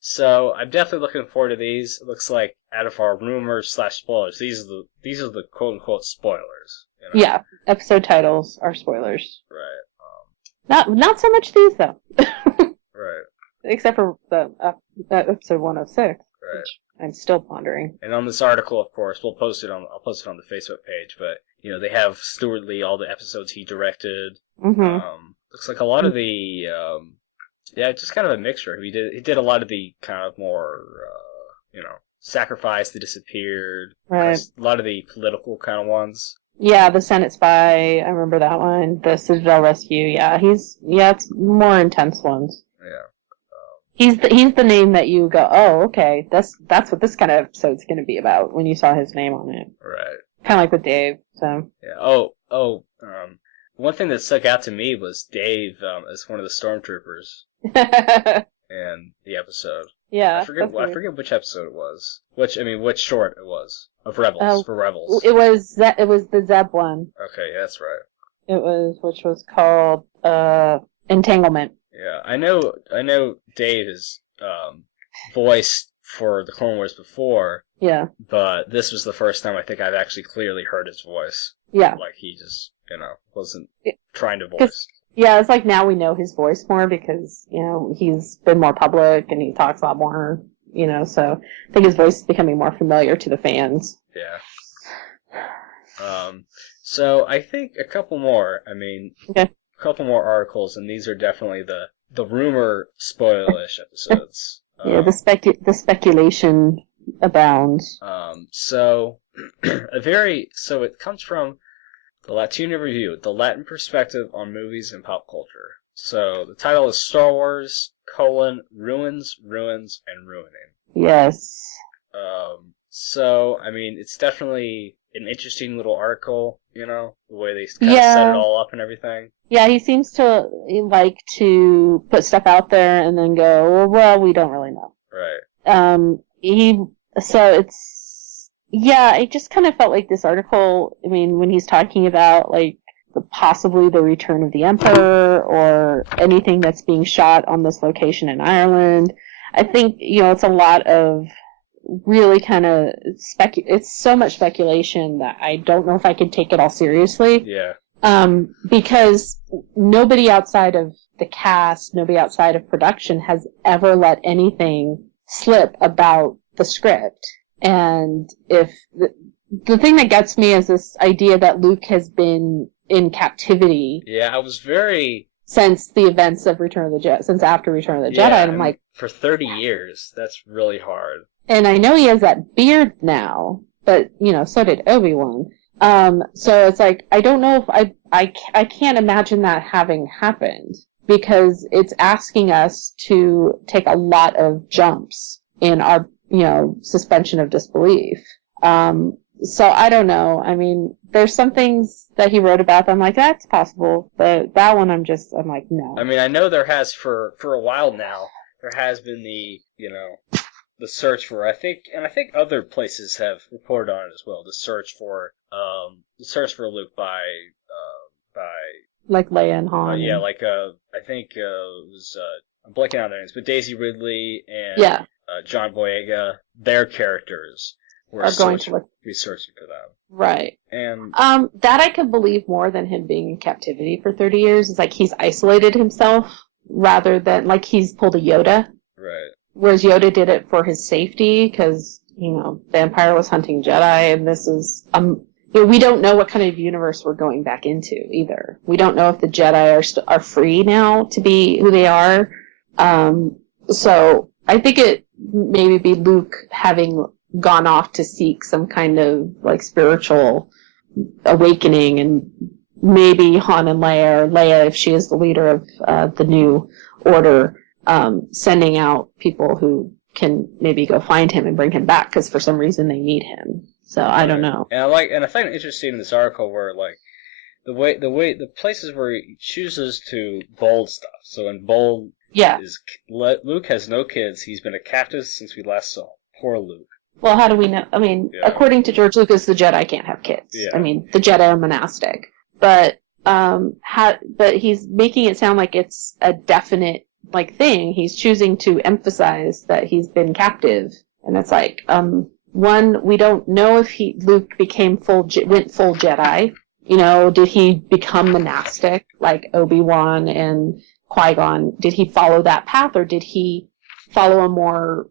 So I'm definitely looking forward to these. It looks like out of our rumors / spoilers, these are the quote unquote spoilers. You know? Yeah, episode titles are spoilers. Right. Not so much these though. Right. Except for the episode 106, right. which I'm still pondering. And on this article, of course, I'll post it on the Facebook page. But they have Stuart Lee, all the episodes he directed. Mm-hmm. Looks like a lot of the just kind of a mixture. He did a lot of the kind of more Sacrifice, The Disappeared, right. A lot of the political kind of ones. Yeah, the Senate Spy, I remember that one. The Citadel Rescue, yeah, it's more intense ones. Yeah. He's the name that you go, oh, okay, that's what this kind of episode's going to be about when you saw his name on it. Right. Kind of like with Dave. So. Yeah. One thing that stuck out to me was Dave as one of the stormtroopers in the episode. Yeah. I forget which episode it was. Which short it was of Rebels for Rebels. It was the Zeb one. Okay, yeah, that's right. Which was called Entanglement. Yeah, I know Dave is voiced for the Clone Wars before. Yeah. But this was the first time I think I've actually clearly heard his voice. Yeah. Like he just, wasn't trying to voice. Yeah, it's like now we know his voice more because, he's been more public and he talks a lot more, so I think his voice is becoming more familiar to the fans. Yeah. So I think a couple more, okay. A couple more articles, and these are definitely the rumor spoilerish episodes. Yeah, the speculation abounds. So it comes from the Latino Review, the Latin perspective on movies and pop culture. So the title is Star Wars, Ruins, Ruins, and Ruining. Yes. So, it's definitely an interesting little article, the way they kind of set it all up and everything. Yeah, he seems to like to put stuff out there and then go, well, we don't really know. Right. It just kind of felt like this article, when he's talking about, like, possibly the return of the Emperor or anything that's being shot on this location in Ireland, I think, it's a lot of really kind of it's so much speculation that I don't know if I can take it all seriously. Yeah. Because nobody outside of the cast, nobody outside of production has ever let anything slip about the script. And if the thing that gets me is this idea that Luke has been in captivity. Yeah, I was very since the events of since after Return of the Jedi, and I'm like, for 30 years, that's really hard. And I know he has that beard now, but so did Obi-Wan. So it's like I don't know if I can't imagine that having happened because it's asking us to take a lot of jumps in our suspension of disbelief. So I don't know. There's some things that he wrote about that I'm like, that's possible, but that one I'm like, no. I know there has for a while now, there has been the search for, I think other places have reported on it as well, the search for Luke by like Leia and Han. I think it was, I'm blanking out their names, but Daisy Ridley and John Boyega, their characters are going to be searching for them. Right. And that I could believe more than him being in captivity for 30 years. It's like he's isolated himself rather than like he's pulled a Yoda. Right. Whereas Yoda did it for his safety because, the Empire was hunting Jedi and this is, we don't know what kind of universe we're going back into either. We don't know if the Jedi are free now to be who they are. So I think it maybe be Luke having gone off to seek some kind of like spiritual awakening, and maybe Han and Leia, or Leia if she is the leader of the new order, sending out people who can maybe go find him and bring him back because for some reason they need him. So I don't know. And I find it interesting in this article where like the places where he chooses to bold stuff. So in bold Yeah. Luke has no kids. He's been a captive since we last saw him. Poor Luke. Well, how do we know? I mean, according to George Lucas, the Jedi can't have kids. Yeah. I mean, the Jedi are monastic. But but he's making it sound like it's a definite thing. He's choosing to emphasize that he's been captive, and it's like, one, we don't know if Luke went full Jedi. Did he become monastic like Obi-Wan and Qui-Gon? Did he follow that path, or did he follow a more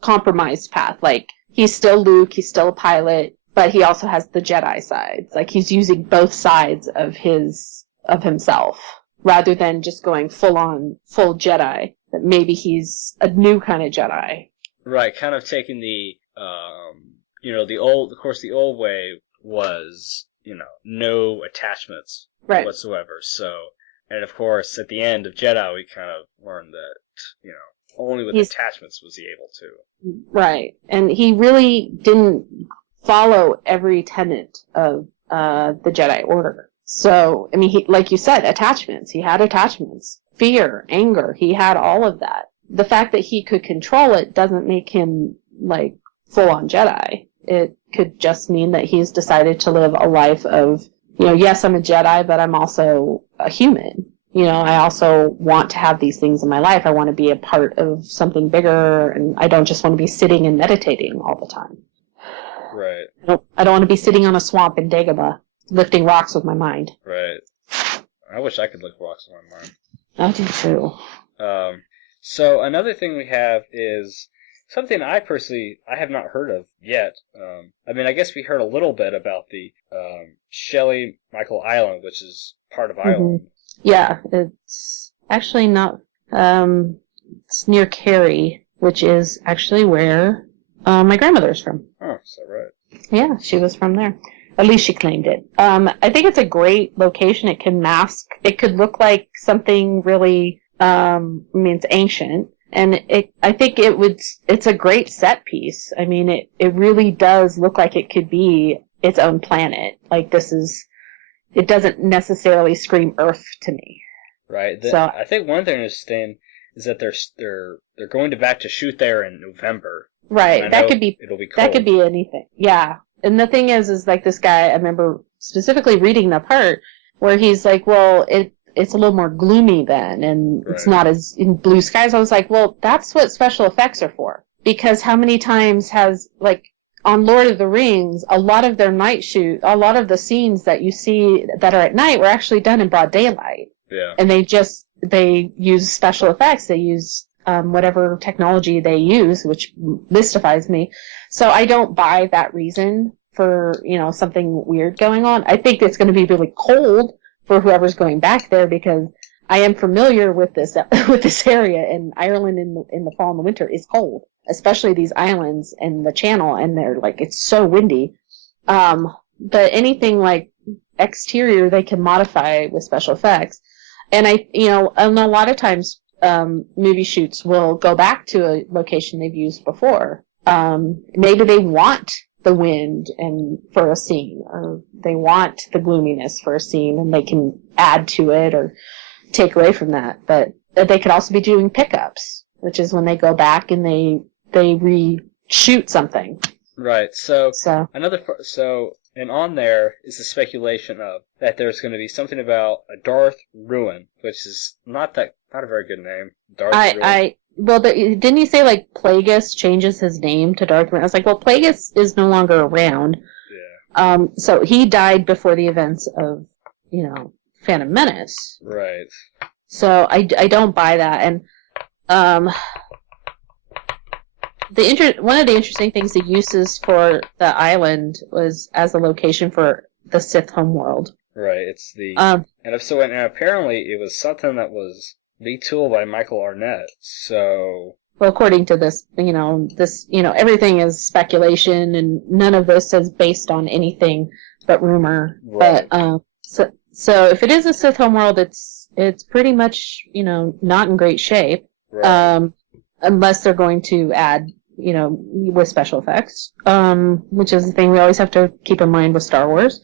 compromised path? Like, he's still Luke, he's still a pilot, but he also has the Jedi sides. Like, he's using both sides of himself, rather than just going full Jedi. That maybe he's a new kind of Jedi. Right, kind of taking the the old way was, no attachments whatsoever. So, and of course, at the end of Jedi, we kind of learned that, only with attachments was he able to. Right, and he really didn't follow every tenet of the Jedi Order. So, I mean, like you said, attachments. He had attachments. Fear, anger, he had all of that. The fact that he could control it doesn't make him, full-on Jedi. It could just mean that he's decided to live a life of, yes, I'm a Jedi, but I'm also a human. I also want to have these things in my life. I want to be a part of something bigger, and I don't just want to be sitting and meditating all the time. Right. I don't want to be sitting on a swamp in Dagobah, lifting rocks with my mind. Right. I wish I could lift rocks with my mind. I do too. So another thing we have is something I have not heard of yet. I guess we heard a little bit about the Shelley Michael Island, which is part of Ireland. Yeah, it's actually not. It's near Kerry, which is actually where my grandmother's from. Oh, is that right? Yeah, she was from there. At least she claimed it. I think it's a great location. It can mask. It could look like something really. It's ancient, and I think it's a great set piece. I mean, it really does look like it could be its own planet. It doesn't necessarily scream Earth to me. Right. I think one thing to understand is that they're going back to shoot there in November. Right. It'll be cold. That could be anything. Yeah. And the thing is this guy, I remember specifically reading the part where he's like, well, it's a little more gloomy then, and It's not as in blue skies. I was like, well, that's what special effects are for. Because how many times has, on Lord of the Rings, a lot of the scenes that you see that are at night were actually done in broad daylight. Yeah. And they use special effects. They use whatever technology they use, which mystifies me. So I don't buy that reason for, something weird going on. I think it's going to be really cold for whoever's going back there, because I am familiar with this area, and Ireland in the fall and the winter is cold, especially these islands and the channel, and they're it's so windy. But anything like exterior they can modify with special effects. And and a lot of times movie shoots will go back to a location they've used before. Maybe they want the wind and for a scene, or they want the gloominess for a scene, and they can add to it or take away from that. But they could also be doing pickups, which is when they go back and they reshoot something. Right. So and on there is the speculation of that there's going to be something about a Darth Ruin, which is not a very good name. Darth Ruin. Well, didn't he say Plagueis changes his name to Darth Ruin? I was like, well, Plagueis is no longer around. Yeah. So he died before the events of, Phantom Menace. Right. So I don't buy that. And one of the interesting things he uses for the island was as a location for the Sith homeworld. Right. It's the and apparently it was something that was retooled by Michael Arnett. So well, according to this, everything is speculation, and none of this is based on anything but rumor. Right. But so if it is a Sith homeworld, it's pretty much not in great shape. Right. Unless they're going to add with special effects, which is the thing we always have to keep in mind with Star Wars.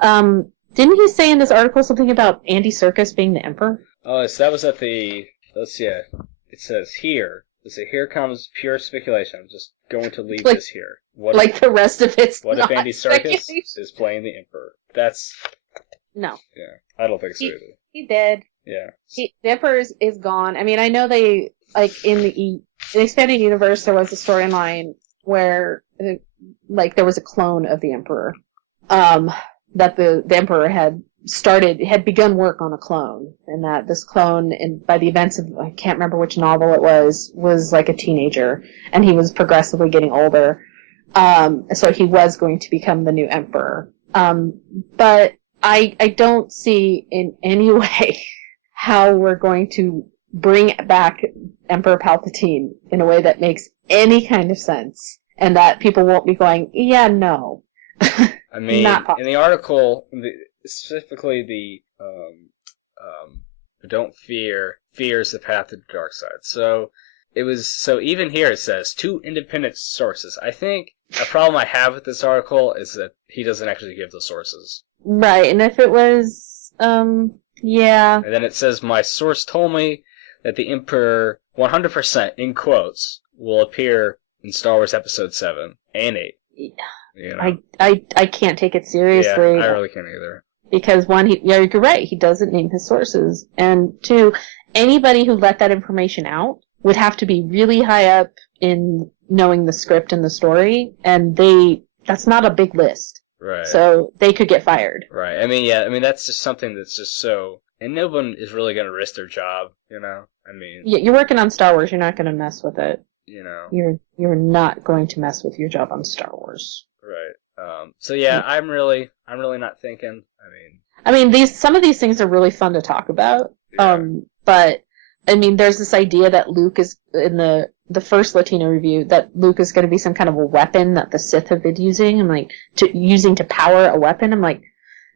Didn't he say in this article something about Andy Serkis being the Emperor? Oh, so that was at the. Let's see. It says here. Let's see. Here comes pure speculation. I'm just going to leave this here. What if, the rest of it's what if Andy Serkis is playing the Emperor? That's. No. Yeah, I don't think so either. He did. Yeah. The Emperor is gone. I mean, I know they in the expanded universe there was a storyline where there was a clone of the Emperor. That the Emperor had begun work on a clone, and that this clone, by the events of, I can't remember which novel it was like a teenager, and he was progressively getting older. So he was going to become the new Emperor. But I don't see in any way how we're going to bring back Emperor Palpatine in a way that makes any kind of sense, and that people won't be going, yeah, no. I mean, in the article, specifically the don't fear is the path to the dark side. So even here it says 2 independent sources. I think a problem I have with this article is that he doesn't actually give the sources. Right, and if it was, yeah. And then it says, my source told me that the Emperor 100% in quotes will appear in Star Wars Episode 7 and 8. Yeah. You know? I can't take it seriously. Yeah, I really can't either. Because one, you're right, he doesn't name his sources. And 2, anybody who let that information out would have to be really high up in knowing the script and the story, and that's not a big list. Right. So they could get fired. Right. I mean, that's just something that's just so, and no one is really going to risk their job, you know? I mean. Yeah, you're working on Star Wars, you're not going to mess with it. You know. You're not going to mess with your job on Star Wars. Right. So yeah, I'm really not thinking. I mean, some of these things are really fun to talk about. Yeah. But I mean, there's this idea that Luke is in the first Latino review, that Luke is going to be some kind of a weapon that the Sith have been using, and using to power a weapon. I'm like,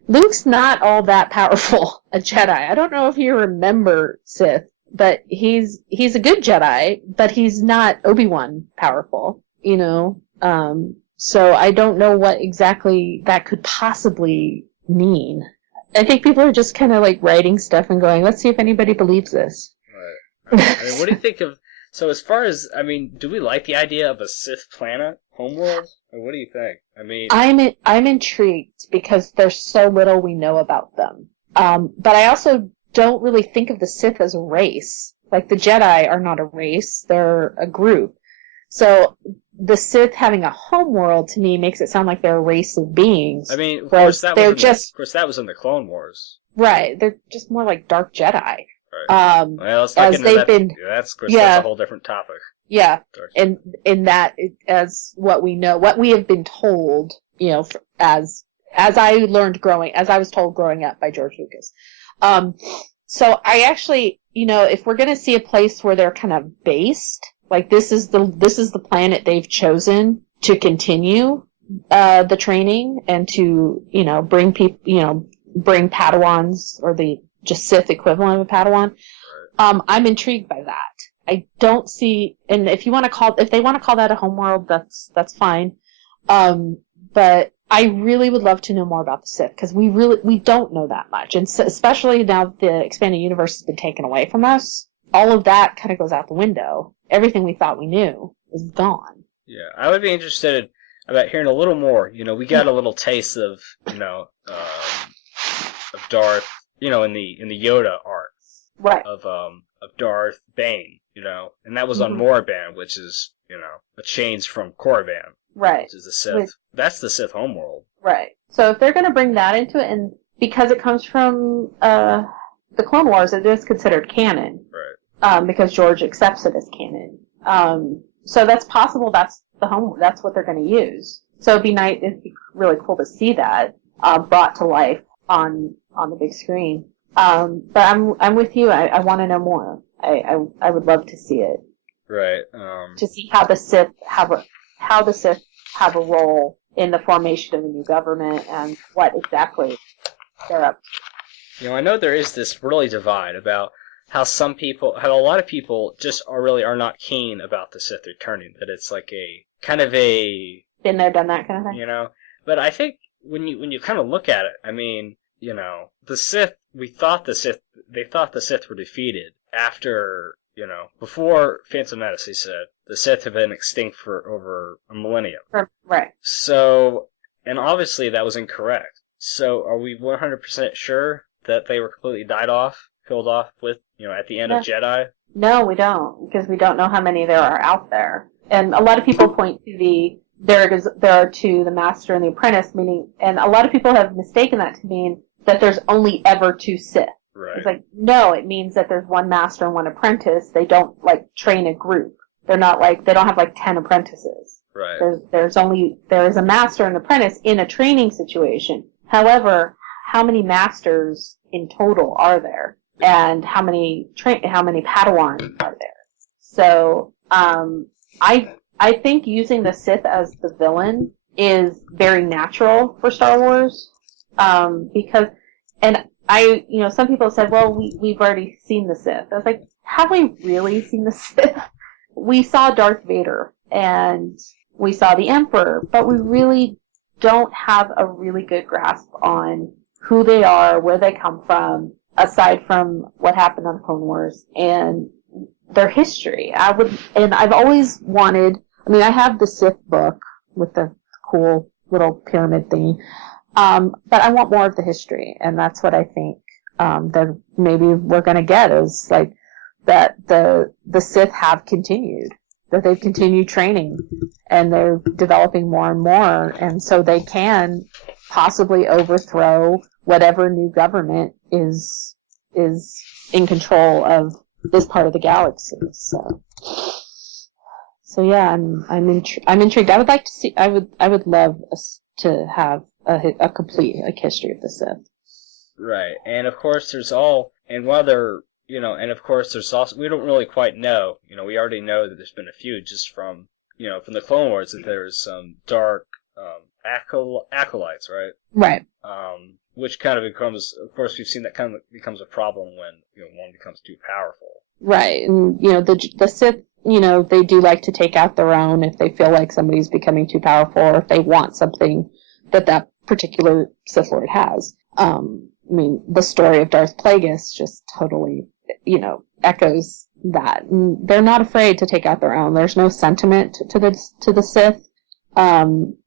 Luke's not all that powerful a Jedi. I don't know if you remember Sith, but he's a good Jedi, but he's not Obi-Wan powerful, you know? So I don't know what exactly that could possibly mean. I think people are just kind of writing stuff and going, let's see if anybody believes this. Right. I mean, what do you think of, so as far as, do we like the idea of a Sith planet, homeworld? Or what do you think? I'm intrigued because there's so little we know about them. But I also don't really think of the Sith as a race. Like, the Jedi are not a race, they're a group. So the Sith having a homeworld, to me, makes it sound like they're a race of beings. I mean, of course, that was in the Clone Wars. Right, they're just more like Dark Jedi. Right. Well, let's not get into that. That's a whole different topic. Yeah, and in that, as what we know, what we have been told, you know, as I was told growing up by George Lucas. So I actually, you know, if we're going to see a place where they're kind of based, like this is the planet they've chosen to continue the training and to, you know, bring Padawans, or the just Sith equivalent of a Padawan. I'm intrigued by that. I don't see, and if they want to call that a homeworld, that's fine. But I really would love to know more about the Sith, because we don't know that much, and so, especially now that the expanded universe has been taken away from us, all of that kind of goes out the window. Everything we thought we knew is gone. Yeah, I would be interested about hearing a little more. You know, we got a little taste of, you know, of Darth, you know, in the Yoda arc, right? Of Darth Bane, you know, and that was on Moraband, which is, you know, a change from Korriban, right? Which is the Sith. That's the Sith homeworld, right? So if they're going to bring that into it, and because it comes from the Clone Wars, it is considered canon, right? Because George accepts it as canon. So that's possible. That's what they're going to use. So it'd be really cool to see that brought to life on the big screen. But I'm with you. I want to know more. I would love to see it. Right. To see how the Sith have a role in the formation of the new government and what exactly they're up to. You know, I know there is this really divide about how a lot of people just are not keen about the Sith returning. That it's like a kind of a been there, done that kind of thing. You know, but I think when you kind of look at it, I mean, the Sith, they thought the Sith were defeated after, before Phantom Menace, they said, the Sith have been extinct for over a millennium. Right. So, and obviously that was incorrect. So are we 100% sure that they were completely killed off with, at the end of Jedi? No, we don't, because we don't know how many there are out there. And a lot of people point to there are two, the Master and the Apprentice, and a lot of people have mistaken that to mean that there's only ever two Sith. Right. It's like, no, it means that there's one Master and one Apprentice. They don't, train a group. They're not they don't have 10 apprentices. Right. There is a Master and Apprentice in a training situation. However, how many Masters in total are there? And how many Padawans are there? So, I think using the Sith as the villain is very natural for Star Wars, because, and some people said, well, we've already seen the Sith. I was like, have we really seen the Sith? We saw Darth Vader, and we saw the Emperor, but we really don't have a really good grasp on who they are, where they come from, aside from what happened on Clone Wars and their history. I've always wanted, I have the Sith book with the cool little pyramid thingy, but I want more of the history, and that's what I think, that maybe we're gonna get is, that the Sith have continued, that they've continued training, and they're developing more and more, and so they can possibly overthrow whatever new government is in control of this part of the galaxy. So yeah, I'm intrigued. I would like to see. I would love us to have a complete history of the Sith. Right, and of course there's and of course there's also, we don't really quite know. We already know that there's been a few just from the Clone Wars, that there's some dark acolytes, right? Right. Which kind of becomes, of course, we've seen that kind of becomes a problem when one becomes too powerful. Right, and the Sith, they do like to take out their own if they feel like somebody's becoming too powerful, or if they want something that particular Sith Lord has. The story of Darth Plagueis just totally, echoes that. And they're not afraid to take out their own. There's no sentiment to the Sith,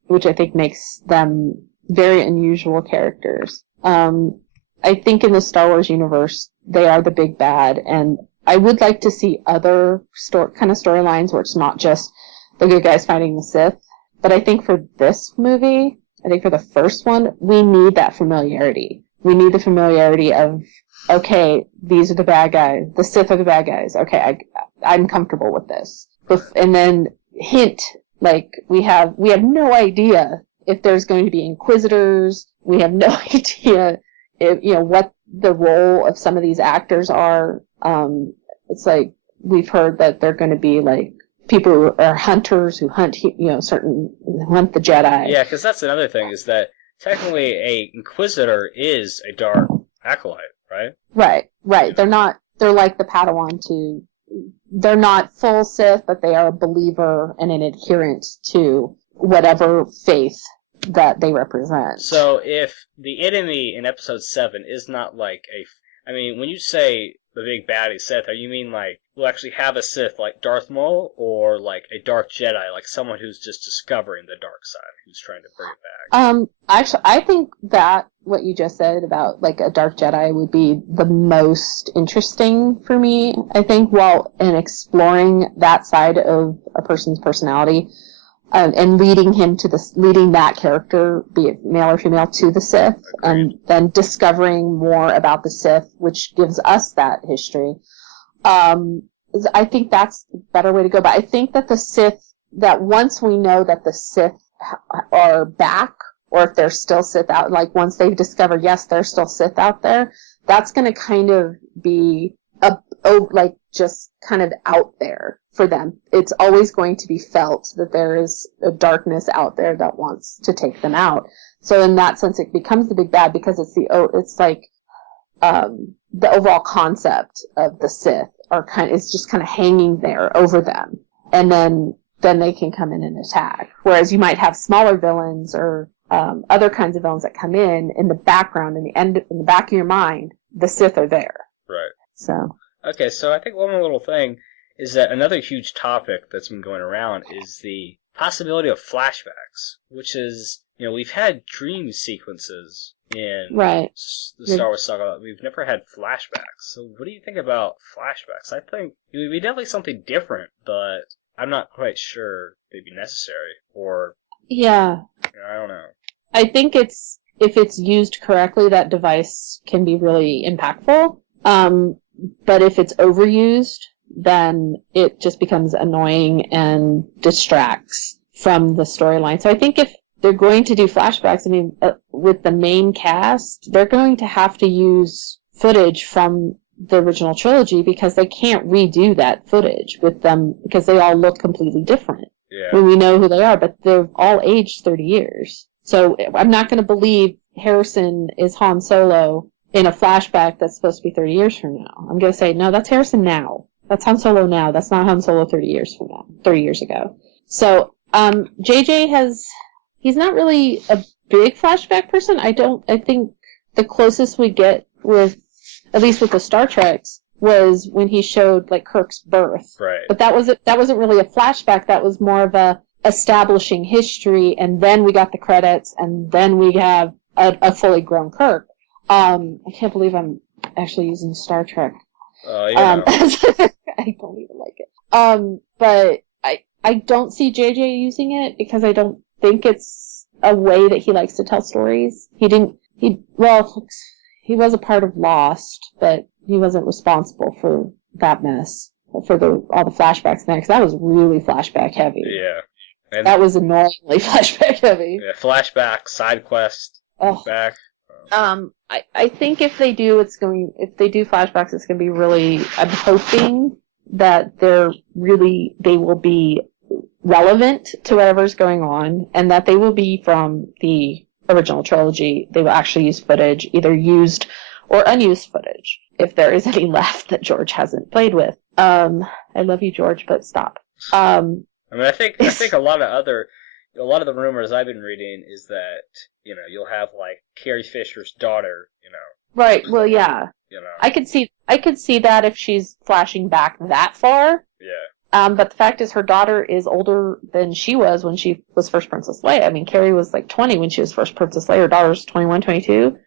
which I think makes them very unusual characters. I think in the Star Wars universe, they are the big bad, and I would like to see other kind of storylines where it's not just the good guys fighting the Sith. But I think for this movie, I think for the first one, we need that familiarity. We need the familiarity of, okay, these are the bad guys. The Sith are the bad guys. Okay, I'm comfortable with this. And then hint, we have no idea if there's going to be Inquisitors. We have no idea what the role of some of these actors are. It's we've heard that they're going to be people who are hunters who hunt, hunt the Jedi. Yeah, because that's another thing, is that technically a Inquisitor is a dark acolyte, right? Right. They're like the Padawan too. They're not full Sith, but they are a believer and an adherent to whatever faith that they represent. So if the enemy in Episode 7 is not when you say the big baddie Sith, you mean we'll actually have a Sith like Darth Maul, or a dark Jedi, someone who's just discovering the dark side, who's trying to bring it back? Actually, I think that what you just said about a dark Jedi would be the most interesting for me. I think in exploring that side of a person's personality, and leading that character, be it male or female, to the Sith, and then discovering more about the Sith, which gives us that history. I think that's the better way to go. But I think that that once we know that the Sith are back, or if they're still Sith out, once they've discovered, yes, there's still Sith out there, that's going to kind of be just kind of out there for them. It's always going to be felt that there is a darkness out there that wants to take them out. So in that sense, it becomes the big bad, because it's the overall concept of the Sith is just kind of hanging there over them, and then they can come in and attack. Whereas you might have smaller villains or other kinds of villains that come in the background, in the back of your mind, the Sith are there. Right. So. Okay, so I think one more little thing is that another huge topic that's been going around is the possibility of flashbacks, which is, we've had dream sequences in the Star Wars saga. We've never had flashbacks. So what do you think about flashbacks? I think it would be definitely something different, but I'm not quite sure they'd be necessary. Or, yeah. I don't know. I think if it's used correctly, that device can be really impactful. But if it's overused, then it just becomes annoying and distracts from the storyline. So I think if they're going to do flashbacks, with the main cast, they're going to have to use footage from the original trilogy because they can't redo that footage with them because they all look completely different. Yeah. When we know who they are, but they've all aged 30 years. So I'm not going to believe Harrison is Han Solo in a flashback that's supposed to be 30 years from now. I'm going to say, no, that's Harrison now. That's Han Solo now. That's not Han Solo 30 years from now, 30 years ago. So, JJ he's not really a big flashback person. I think the closest we get at least with the Star Treks, was when he showed, like, Kirk's birth. Right. But that wasn't really a flashback. That was more of a establishing history, and then we got the credits, and then we have a fully grown Kirk. I can't believe I'm actually using Star Trek. Yeah. I don't even like it. But I don't see JJ using it because I don't think it's a way that he likes to tell stories. He was a part of Lost, but he wasn't responsible for that mess, for all the flashbacks there, because that was really flashback heavy. Yeah. And that was annoyingly flashback heavy. Yeah, flashback, side quest, back. I think if they do flashbacks, it's going to be really, I'm hoping that they will be relevant to whatever's going on, and that they will be from the original trilogy. They will actually use footage, either used or unused footage, if there is any left that George hasn't played with. I love you, George, but stop. I think a lot of the rumors I've been reading is that, you'll have, like, Carrie Fisher's daughter, Right, well, yeah. I could see that if she's flashing back that far. Yeah. But the fact is her daughter is older than she was when she was first Princess Leia. I mean, Carrie was, like, 20 when she was first Princess Leia. Her daughter's 21, 22.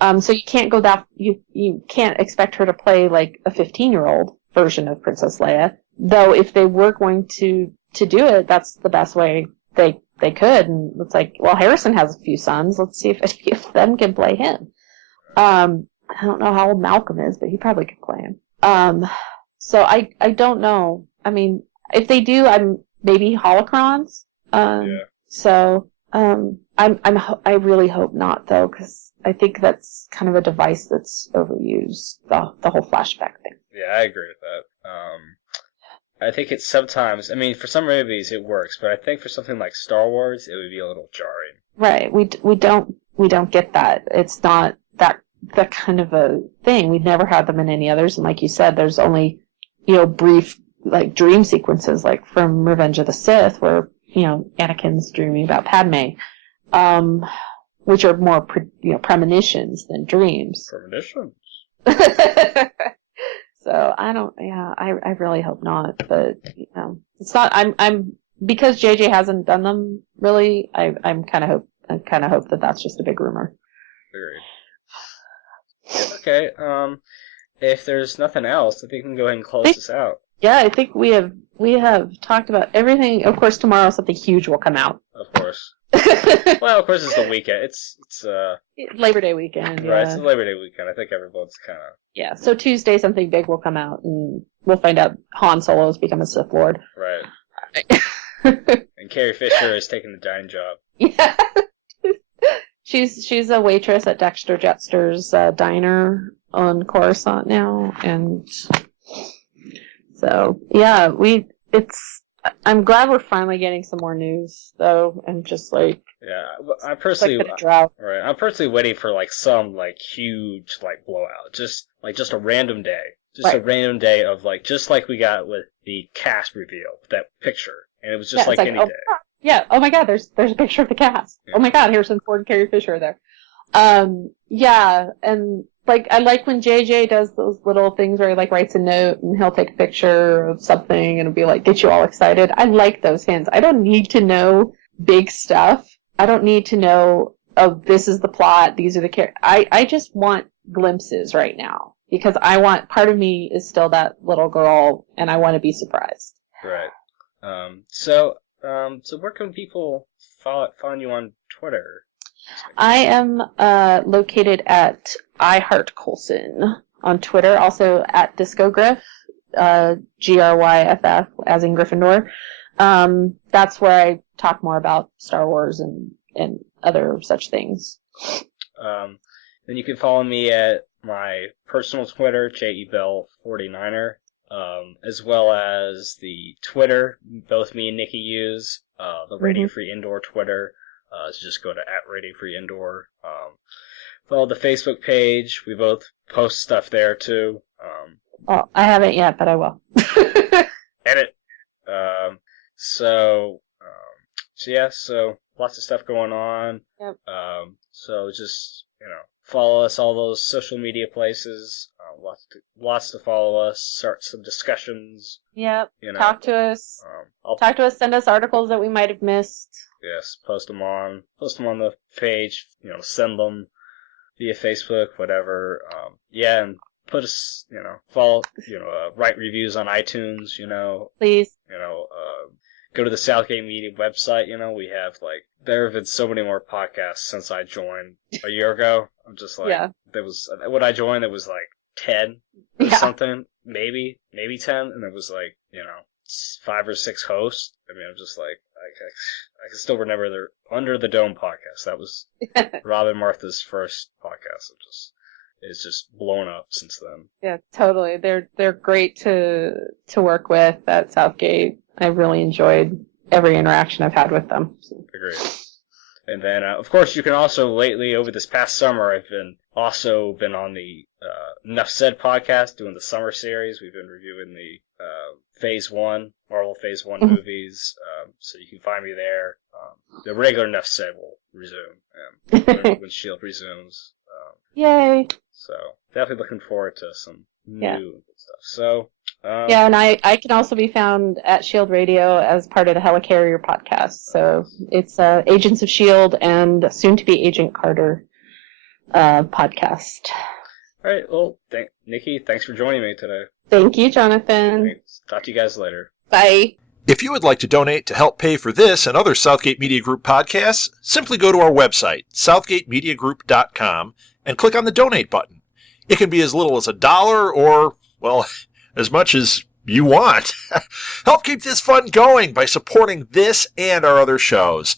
Yeah. So you can't go you can't expect her to play, like, a 15-year-old version of Princess Leia. Though if they were going to do it, that's the best way they could. And it's like, well, Harrison has a few sons. Let's see if any of them can play him. I don't know how old Malcolm is, but he probably could play him. So I don't know. I mean, if they do, maybe holocrons. So, I really hope not, though, because I think that's kind of a device that's overused, the whole flashback thing. Yeah, I agree with that. I think it's sometimes, for some movies it works, but I think for something like Star Wars, it would be a little jarring. Right. We don't get that. It's not that kind of a thing. We've never had them in any others, and like you said, there's only, brief, like, dream sequences, like from Revenge of the Sith, where, Anakin's dreaming about Padme, which are more, premonitions than dreams. Premonitions? So I really hope not, but, it's not, because JJ hasn't done them, really, I kind of hope that that's just a big rumor. Agreed. Okay, if there's nothing else, I think we can go ahead and close this out. Yeah, I think we have talked about everything. Of course, tomorrow something huge will come out. Of course. Well, of course, it's the weekend. It's Labor Day weekend. Right, yeah. it's the Labor Day weekend. I think everyone's kind of... Yeah, so Tuesday something big will come out, and we'll find out Han Solo has become a Sith Lord. Right. And Carrie Fisher is taking the dining job. Yeah. She's a waitress at Dexter Jettster's diner on Coruscant now, and so yeah, I'm glad we're finally getting some more news, though, and just like... Yeah, I'm personally... Like a drought. Right, I'm personally waiting for, like, some, like, huge, like, blowout. Just a random day. Just a random day of, like, just like we got with the cast reveal, that picture. And it was just like any day. Yeah. Oh my God, there's a picture of the cast. Yeah. Oh my God, Harrison Ford and Carrie Fisher are there. Yeah, and like I like when JJ does those little things where he like writes a note and he'll take a picture of something and it'll be like get you all excited. I like those hints. I don't need to know big stuff. I don't need to know, oh, this is the plot, these are the characters. I just want glimpses right now because part of me is still that little girl and I want to be surprised. Right. So where can people find you on Twitter? I am located at iHeartCoulson on Twitter, also at DiscoGriff, Gryff, as in Gryffindor. That's where I talk more about Star Wars and other such things. Then you can follow me at my personal Twitter, JEBell49er, as well as the Twitter both me and Nikki use, the Radio Free Endor Twitter. So just go to @RadioFreeIndor. Follow the Facebook page. We both post stuff there too. Oh, I haven't yet, but I will. Edit. So lots of stuff going on. Yep. So just follow us all those social media places. Lots to follow us. Start some discussions. Yep. Talk to us. Talk to us. Send us articles that we might have missed. Yes, post them on the page. Send them via Facebook, whatever. And put us, follow, write reviews on iTunes. Please. Go to the Southgate Media website. We have there have been so many more podcasts since I joined a year ago. I'm just there was when I joined, it was 10 or something, maybe 10, and it was 5 or 6 hosts. I mean, I'm just I can still remember their Under the Dome podcast. That was Rob and Martha's first podcast. It's just blown up since then. Yeah, totally. They're great to work with at Southgate. I've really enjoyed every interaction I've had with them. Agreed. And then, of course, you can also lately, over this past summer, I've been on the Enough Said podcast, doing the summer series. We've been reviewing the Phase 1, Marvel Phase 1 movies, so you can find me there. The regular Enough Said will resume when S.H.I.E.L.D. resumes. Yay! So, definitely looking forward to some new stuff. So, and I can also be found at S.H.I.E.L.D. Radio as part of the Helicarrier podcast. So it's Agents of S.H.I.E.L.D. and soon-to-be Agent Carter podcast. All right. Well, Nikki, thanks for joining me today. Thank you, Jonathan. Thanks. Talk to you guys later. Bye. If you would like to donate to help pay for this and other Southgate Media Group podcasts, simply go to our website, southgatemediagroup.com, and click on the donate button. It can be as little as $1 or, well, as much as you want. Help keep this fun going by supporting this and our other shows.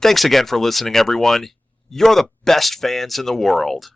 Thanks again for listening, everyone. You're the best fans in the world.